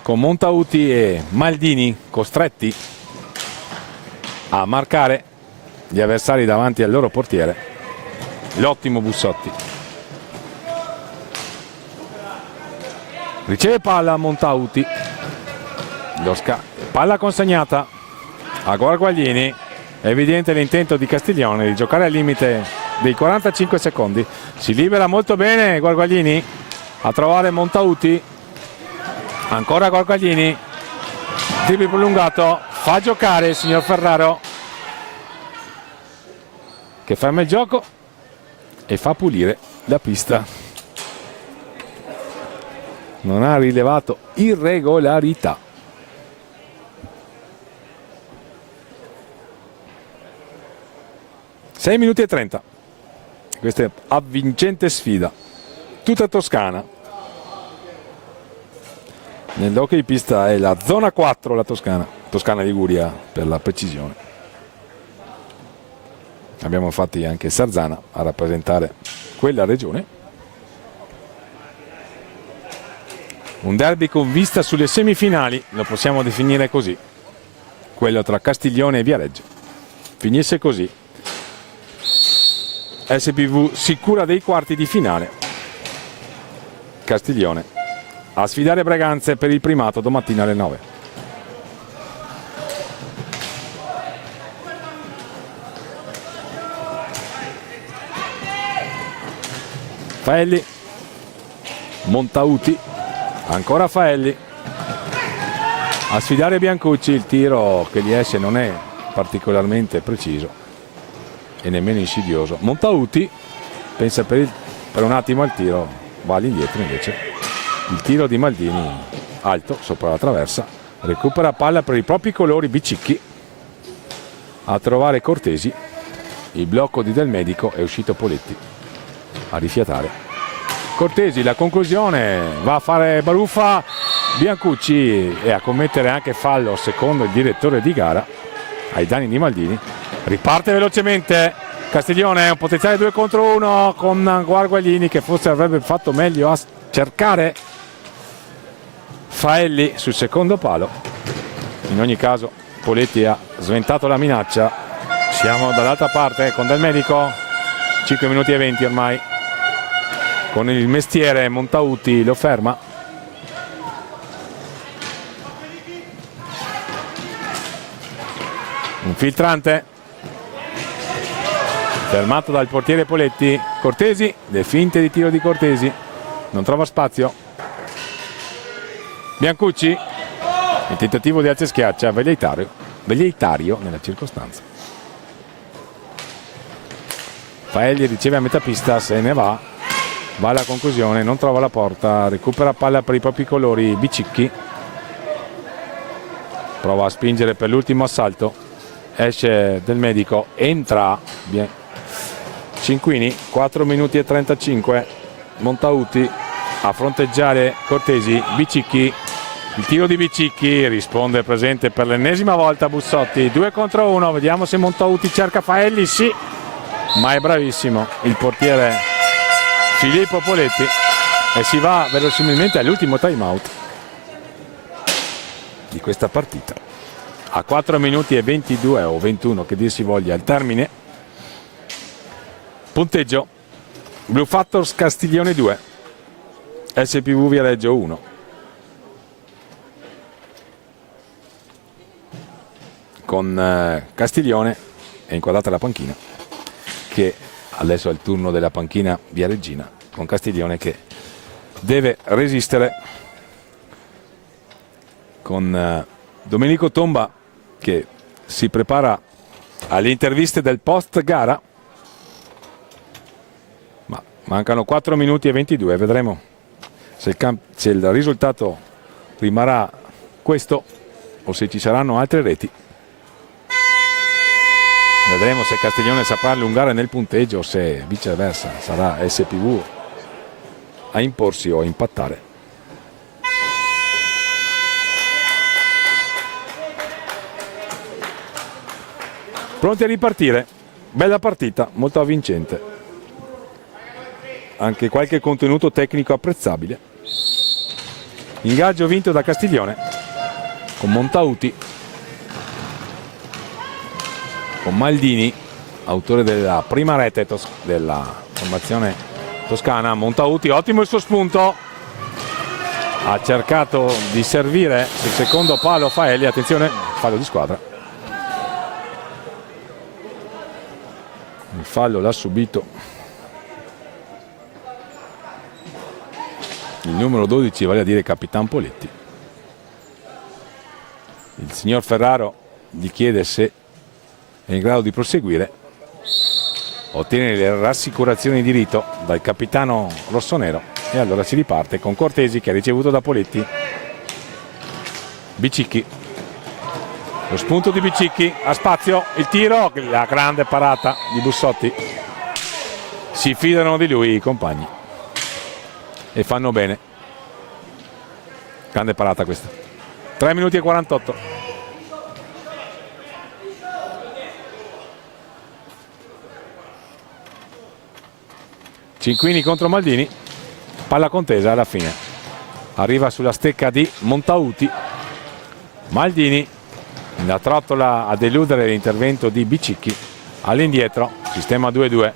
con Montauti e Maldini costretti a marcare gli avversari davanti al loro portiere, l'ottimo Bussotti. Riceve palla Montauti, palla consegnata a Guarguaglini. È evidente l'intento di Castiglione di giocare al limite dei 45 secondi. Si libera molto bene Guarguaglini a trovare Montauti. Ancora Guarguaglini, triplo prolungato, fa giocare il signor Ferraro, che ferma il gioco e fa pulire la pista. Non ha rilevato irregolarità. Sei minuti e 30. Questa è avvincente sfida, tutta toscana. Nell'hockey di pista è la zona 4, la Toscana Liguria per la precisione. Abbiamo infatti anche Sarzana a rappresentare quella regione. Un derby con vista sulle semifinali, lo possiamo definire così, quello tra Castiglione e Viareggio. Finisse così, SPV sicura dei quarti di finale, Castiglione a sfidare Breganze per il primato domattina alle 9. Faelli, Montauti, ancora Faelli a sfidare Biancucci. Il tiro che gli esce non è particolarmente preciso e nemmeno insidioso. Montauti pensa per un attimo al tiro, va all'indietro, invece il tiro di Maldini alto sopra la traversa, recupera palla per i propri colori Bicicchi a trovare Cortesi. Il blocco di Del Medico, è uscito Poletti a rifiatare. Cortesi, la conclusione, va a fare baruffa Biancucci e a commettere anche fallo secondo il direttore di gara ai danni di Maldini. Riparte velocemente Castiglione, un potenziale 2 contro 1 con Guarguaglini, che forse avrebbe fatto meglio a cercare Faelli sul secondo palo. In ogni caso Poletti ha sventato la minaccia. Siamo dall'altra parte con Del Medico, 5 minuti e 20 ormai. Con il mestiere Montauti lo ferma. Un filtrante fermato dal portiere Poletti. Cortesi, le finte di tiro di Cortesi, non trova spazio. Biancucci, il tentativo di alza e schiaccia, velleitario nella circostanza. Faelli riceve a metà pista, se ne va alla conclusione, non trova la porta, recupera palla per i propri colori Bicicchi, prova a spingere per l'ultimo assalto, esce Del Medico, entra Cinquini. 4 minuti e 35, Montauti a fronteggiare Cortesi. Bicicchi, il tiro di Bicicchi, risponde presente per l'ennesima volta Bussotti. 2 contro 1, vediamo se Montauti cerca Faelli. Sì, ma è bravissimo il portiere Filippo Poletti e si va verosimilmente all'ultimo time out di questa partita. A 4 minuti e 22 o 21 che dir si voglia al termine. Punteggio: Blue Factors Castiglione 2, SPV Viareggio 1. con Castiglione, è inquadrata la panchina, che adesso è il turno della panchina viareggina, con Castiglione che deve resistere, con Domenico Tomba che si prepara alle interviste del post gara, ma mancano 4 minuti e 22, vedremo se il risultato rimarrà questo o se ci saranno altre reti. Vedremo se Castiglione saprà allungare nel punteggio o se viceversa sarà SPV a imporsi o a impattare. Pronti a ripartire, bella partita, molto avvincente, anche qualche contenuto tecnico apprezzabile. Ingaggio vinto da Castiglione con Montauti, con Maldini, autore della prima rete della formazione toscana. Montauti, ottimo il suo spunto, ha cercato di servire sul secondo palo Faelli, attenzione, fallo di squadra. Il fallo l'ha subito il numero 12, vale a dire Capitan Poletti. Il signor Ferraro gli chiede se è in grado di proseguire, ottiene le rassicurazioni di rito dal capitano rossonero e allora si riparte con Cortesi che ha ricevuto da Poletti. Bicicchi, lo spunto di Bicicchi, a spazio, il tiro, la grande parata di Bussotti. Si fidano di lui i compagni e fanno bene. Grande parata questa. 3 minuti e 48. Cinquini contro Maldini, palla contesa alla fine. Arriva sulla stecca di Montauti. Maldini, la trottola a deludere l'intervento di Bicicchi, all'indietro, sistema 2-2.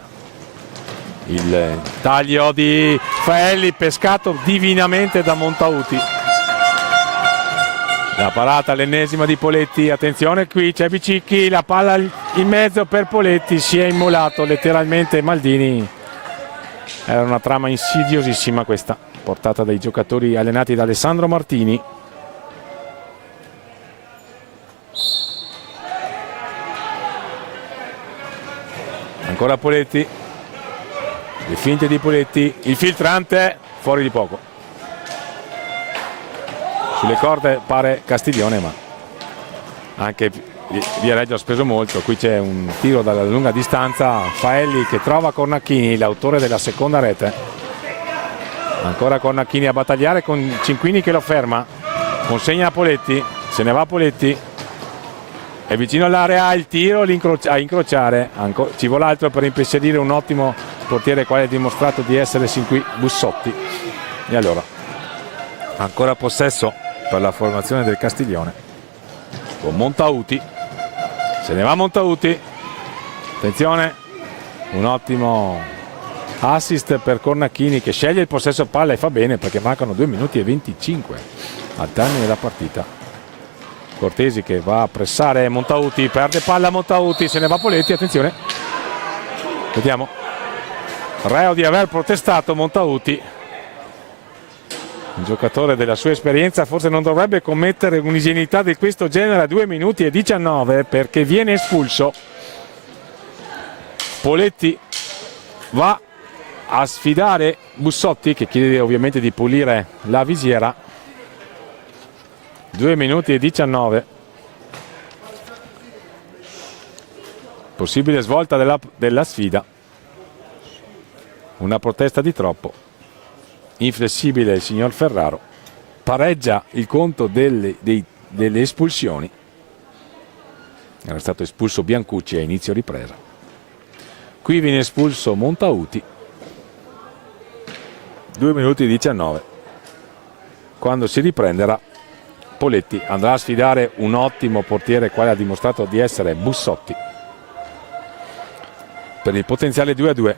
Il taglio di Faelli pescato divinamente da Montauti. La parata, l'ennesima di Poletti, attenzione qui c'è Bicicchi, la palla in mezzo per Poletti, si è immolato letteralmente Maldini. Era una trama insidiosissima questa, portata dai giocatori allenati da Alessandro Martini. Ancora Poletti, le finte di Poletti, il filtrante fuori di poco. Sulle corde pare Castiglione, ma anche Viareggio ha speso molto. Qui c'è un tiro dalla lunga distanza, Faelli che trova Cornacchini, l'autore della seconda rete. Ancora Cornacchini a battagliare con Cinquini che lo ferma, consegna a Poletti, se ne va Poletti, è vicino all'area, il tiro a incrociare, ci vuole altro per impensierire un ottimo portiere quale ha dimostrato di essere sin qui Bussotti. E allora ancora possesso per la formazione del Castiglione con Montauti, se ne va Montauti, attenzione, un ottimo assist per Cornacchini che sceglie il possesso palla e fa bene perché mancano 2 minuti e 25 al termine della partita. Cortesi che va a pressare Montauti, perde palla Montauti, se ne va Poletti, attenzione, vediamo, reo di aver protestato Montauti. Un giocatore della sua esperienza forse non dovrebbe commettere un'ingenuità di questo genere a 2 minuti e 19 perché viene espulso. Poletti va a sfidare Bussotti che chiede ovviamente di pulire la visiera. 2 minuti e 19. Possibile svolta della sfida. Una protesta di troppo. Inflessibile il signor Ferraro, pareggia il conto delle espulsioni. Era stato espulso Biancucci a inizio ripresa, qui viene espulso Montauti. 2 minuti e 19. Quando si riprenderà Poletti andrà a sfidare un ottimo portiere quale ha dimostrato di essere Bussotti per il potenziale 2-2.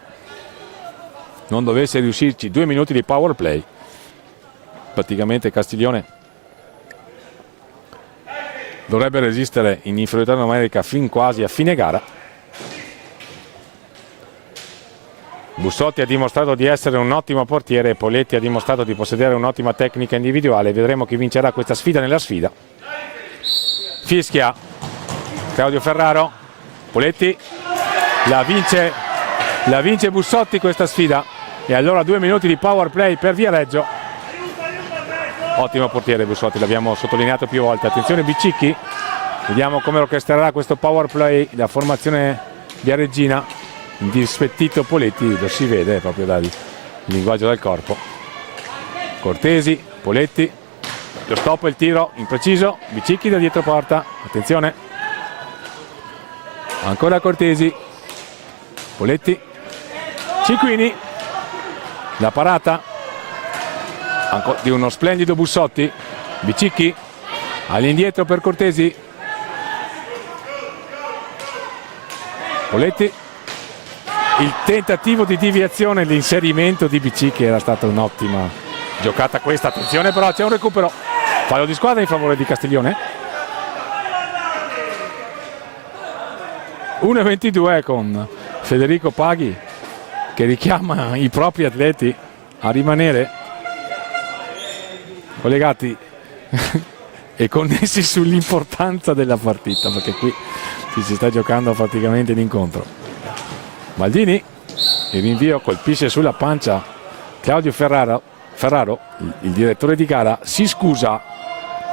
Non dovesse riuscirci 2 minuti di power play, praticamente Castiglione dovrebbe resistere in inferiorità numerica fin quasi a fine gara. Bussotti ha dimostrato di essere un ottimo portiere, Poletti ha dimostrato di possedere un'ottima tecnica individuale. Vedremo chi vincerà questa sfida nella sfida. Fischia Claudio Ferraro, Poletti la vince Bussotti questa sfida, e allora 2 minuti di power play per Viareggio. Ottimo portiere Bussotti, l'abbiamo sottolineato più volte. Attenzione Bicicchi, vediamo come orchestrerà questo power play la formazione viareggina. Il dispettito Poletti lo si vede proprio dal linguaggio del corpo. Cortesi, Poletti, lo stop e il tiro impreciso, Bicicchi da dietro porta, attenzione, ancora Cortesi, Poletti, Cinquini, la parata di uno splendido Bussotti, Bicicchi all'indietro per Cortesi, Poletti, il tentativo di deviazione, l'inserimento di Bicicchi era stata un'ottima giocata questa, attenzione però c'è un recupero, fallo di squadra in favore di Castiglione. 1:22 con Federico Paghi che richiama i propri atleti a rimanere collegati e connessi sull'importanza della partita, perché qui si sta giocando praticamente l'incontro. Maldini, il rinvio colpisce sulla pancia Claudio Ferraro, il direttore di gara, si scusa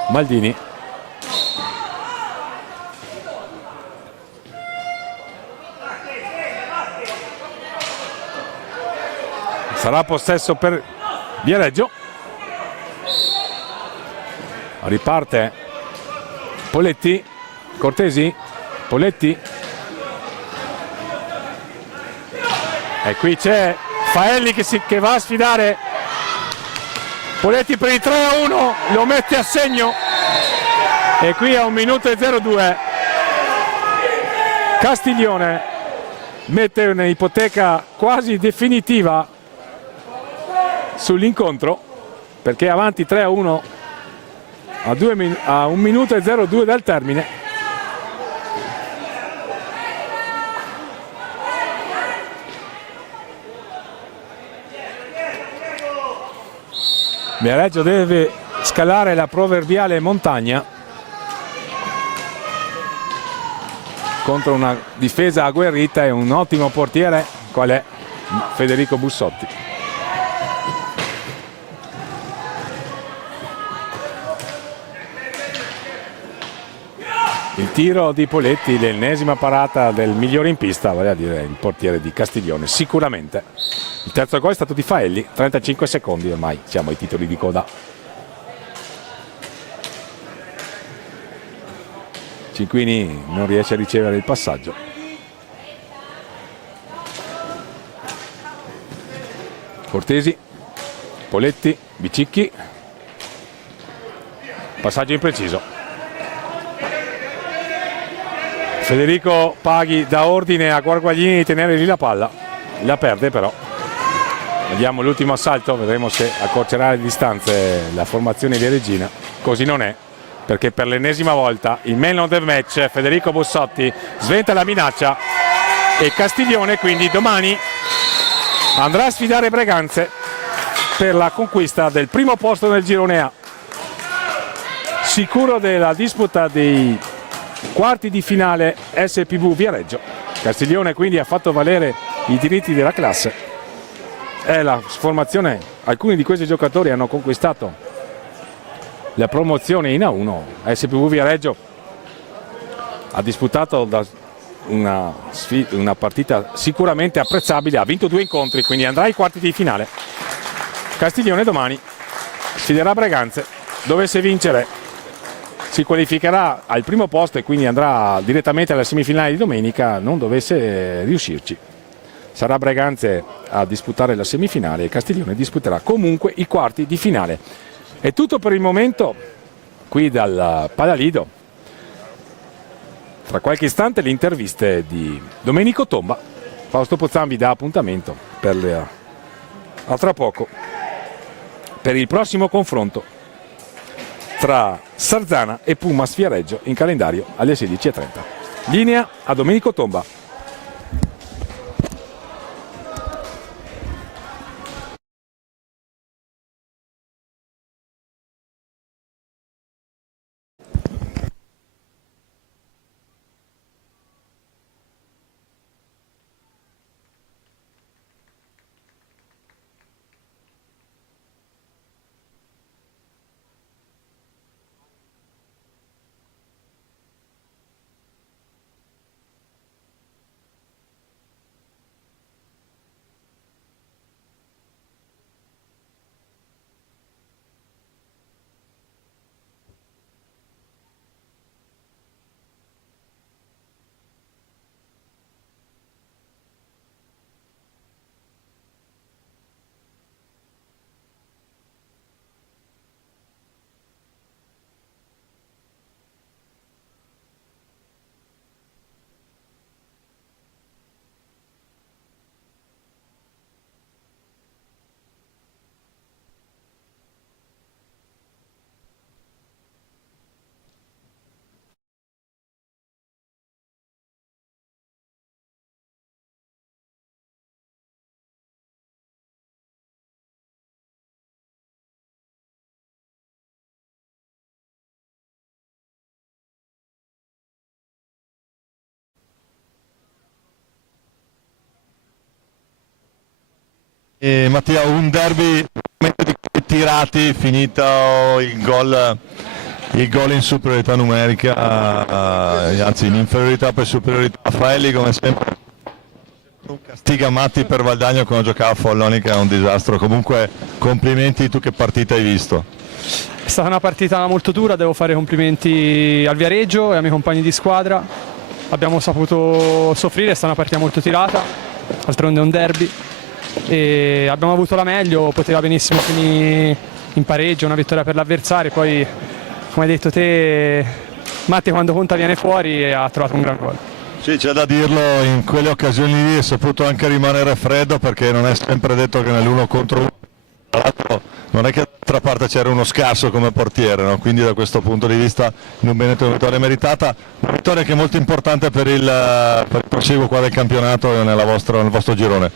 Maldini. Sarà possesso per Viareggio. Riparte Poletti, Cortesi, Poletti. E qui c'è Faelli che va a sfidare Poletti per il 3-1, lo mette a segno. E qui a 1 minuto e 02 Castiglione mette un'ipoteca quasi definitiva sull'incontro, perché è avanti 3-1 a 1 minuto e 02 dal termine. Viareggio deve scalare la proverbiale montagna contro una difesa agguerrita e un ottimo portiere qual è Federico Bussotti. Il tiro di Poletti, l'ennesima parata del migliore in pista, vale a dire il portiere di Castiglione, sicuramente. Il terzo gol è stato di Faelli, 35 secondi ormai, siamo ai titoli di coda. Cinquini non riesce a ricevere il passaggio. Cortesi, Poletti, Bicicchi. Passaggio impreciso. Federico Paghi dà ordine a Guarguaglini di tenere lì la palla. La perde però. Vediamo l'ultimo assalto, vedremo se accorcerà le distanze la formazione viareggina. Così non è, perché per l'ennesima volta il man of the match Federico Bussotti sventa la minaccia e Castiglione quindi domani andrà a sfidare Breganze per la conquista del primo posto nel girone A, sicuro della disputa dei quarti di finale SPV Viareggio. Castiglione quindi ha fatto valere i diritti della classe. È la formazione, alcuni di questi giocatori hanno conquistato la promozione in A1. SPV Viareggio ha disputato una partita sicuramente apprezzabile, ha vinto 2 incontri, quindi andrà ai quarti di finale. Castiglione domani sfiderà Breganze, dovesse vincere si qualificherà al primo posto e quindi andrà direttamente alla semifinale di domenica. Non dovesse riuscirci, sarà Breganze a disputare la semifinale e Castiglione disputerà comunque i quarti di finale. È tutto per il momento qui dal Palalido. Tra qualche istante le interviste di Domenico Tomba. Fausto Pozzambi dà appuntamento a tra poco per il prossimo confronto tra Sarzana e Pumas Viareggio in calendario alle 16:30. Linea a Domenico Tomba. Mattia, un derby di tirati, finito il gol in superiorità numerica, anzi in inferiorità per superiorità. Raffaelli come sempre un castiga Matti per Valdagno quando giocava a Follonica, è un disastro. Comunque complimenti, tu che partita hai visto? È stata una partita molto dura, devo fare complimenti al Viareggio e ai miei compagni di squadra. Abbiamo saputo soffrire, è stata una partita molto tirata, d'altronde è un derby. E abbiamo avuto la meglio, poteva benissimo finire in pareggio, una vittoria per l'avversario. Poi, come hai detto te, Matti quando conta viene fuori e ha trovato un gran gol. Sì, c'è da dirlo, in quelle occasioni lì è saputo anche rimanere freddo, perché non è sempre detto che nell'1 contro 1, tra l'altro non è che dall'altra parte c'era uno scarso come portiere, no? Quindi da questo punto di vista in un Veneto una vittoria meritata, una vittoria che è molto importante per il proseguo qua del campionato e nel vostro girone.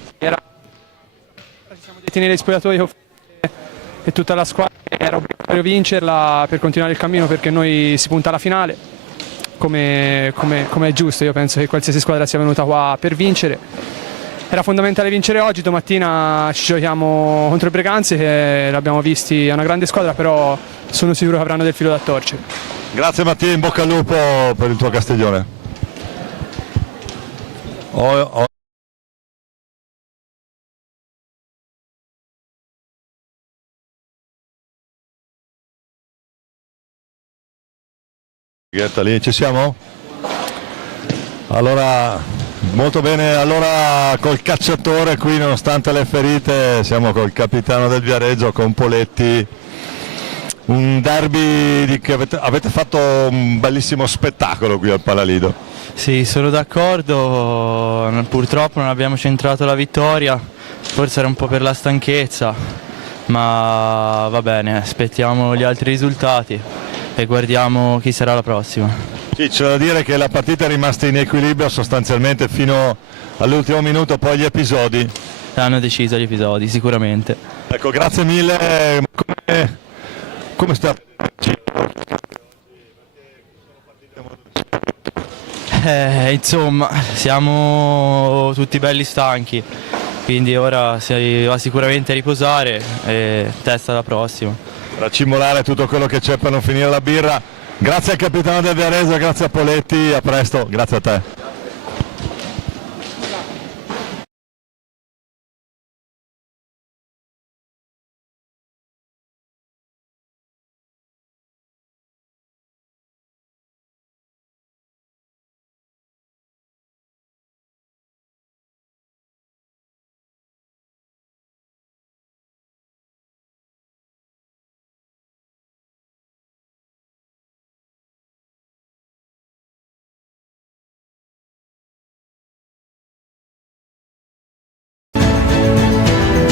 Ci siamo detti negli spogliatoi e tutta la squadra, era obbligatorio vincerla per continuare il cammino, perché noi si punta alla finale come è giusto. Io penso che qualsiasi squadra sia venuta qua per vincere. Era fondamentale vincere oggi, domattina ci giochiamo contro i Breganze, che l'abbiamo visti, è una grande squadra, però sono sicuro che avranno del filo da torcere. Grazie Mattia, in bocca al lupo per il tuo Castiglione. Lì ci siamo? Allora, molto bene, allora col cacciatore qui, nonostante le ferite, siamo col capitano del Viareggio, con Poletti. Un derby che avete fatto un bellissimo spettacolo qui al Palalido. Sì, sono d'accordo, purtroppo non abbiamo centrato la vittoria, forse era un po' per la stanchezza, ma va bene, aspettiamo gli altri risultati e guardiamo chi sarà la prossima. Sì, c'è da dire che la partita è rimasta in equilibrio sostanzialmente fino all'ultimo minuto, poi gli episodi Hanno deciso gli episodi, sicuramente. Ecco, grazie mille. Come sta? Insomma, siamo tutti belli stanchi, quindi ora si va sicuramente a riposare e testa alla prossima. Raccimolare tutto quello che c'è per non finire la birra. Grazie al capitano del Viareggio, grazie a Poletti, a presto, grazie a te.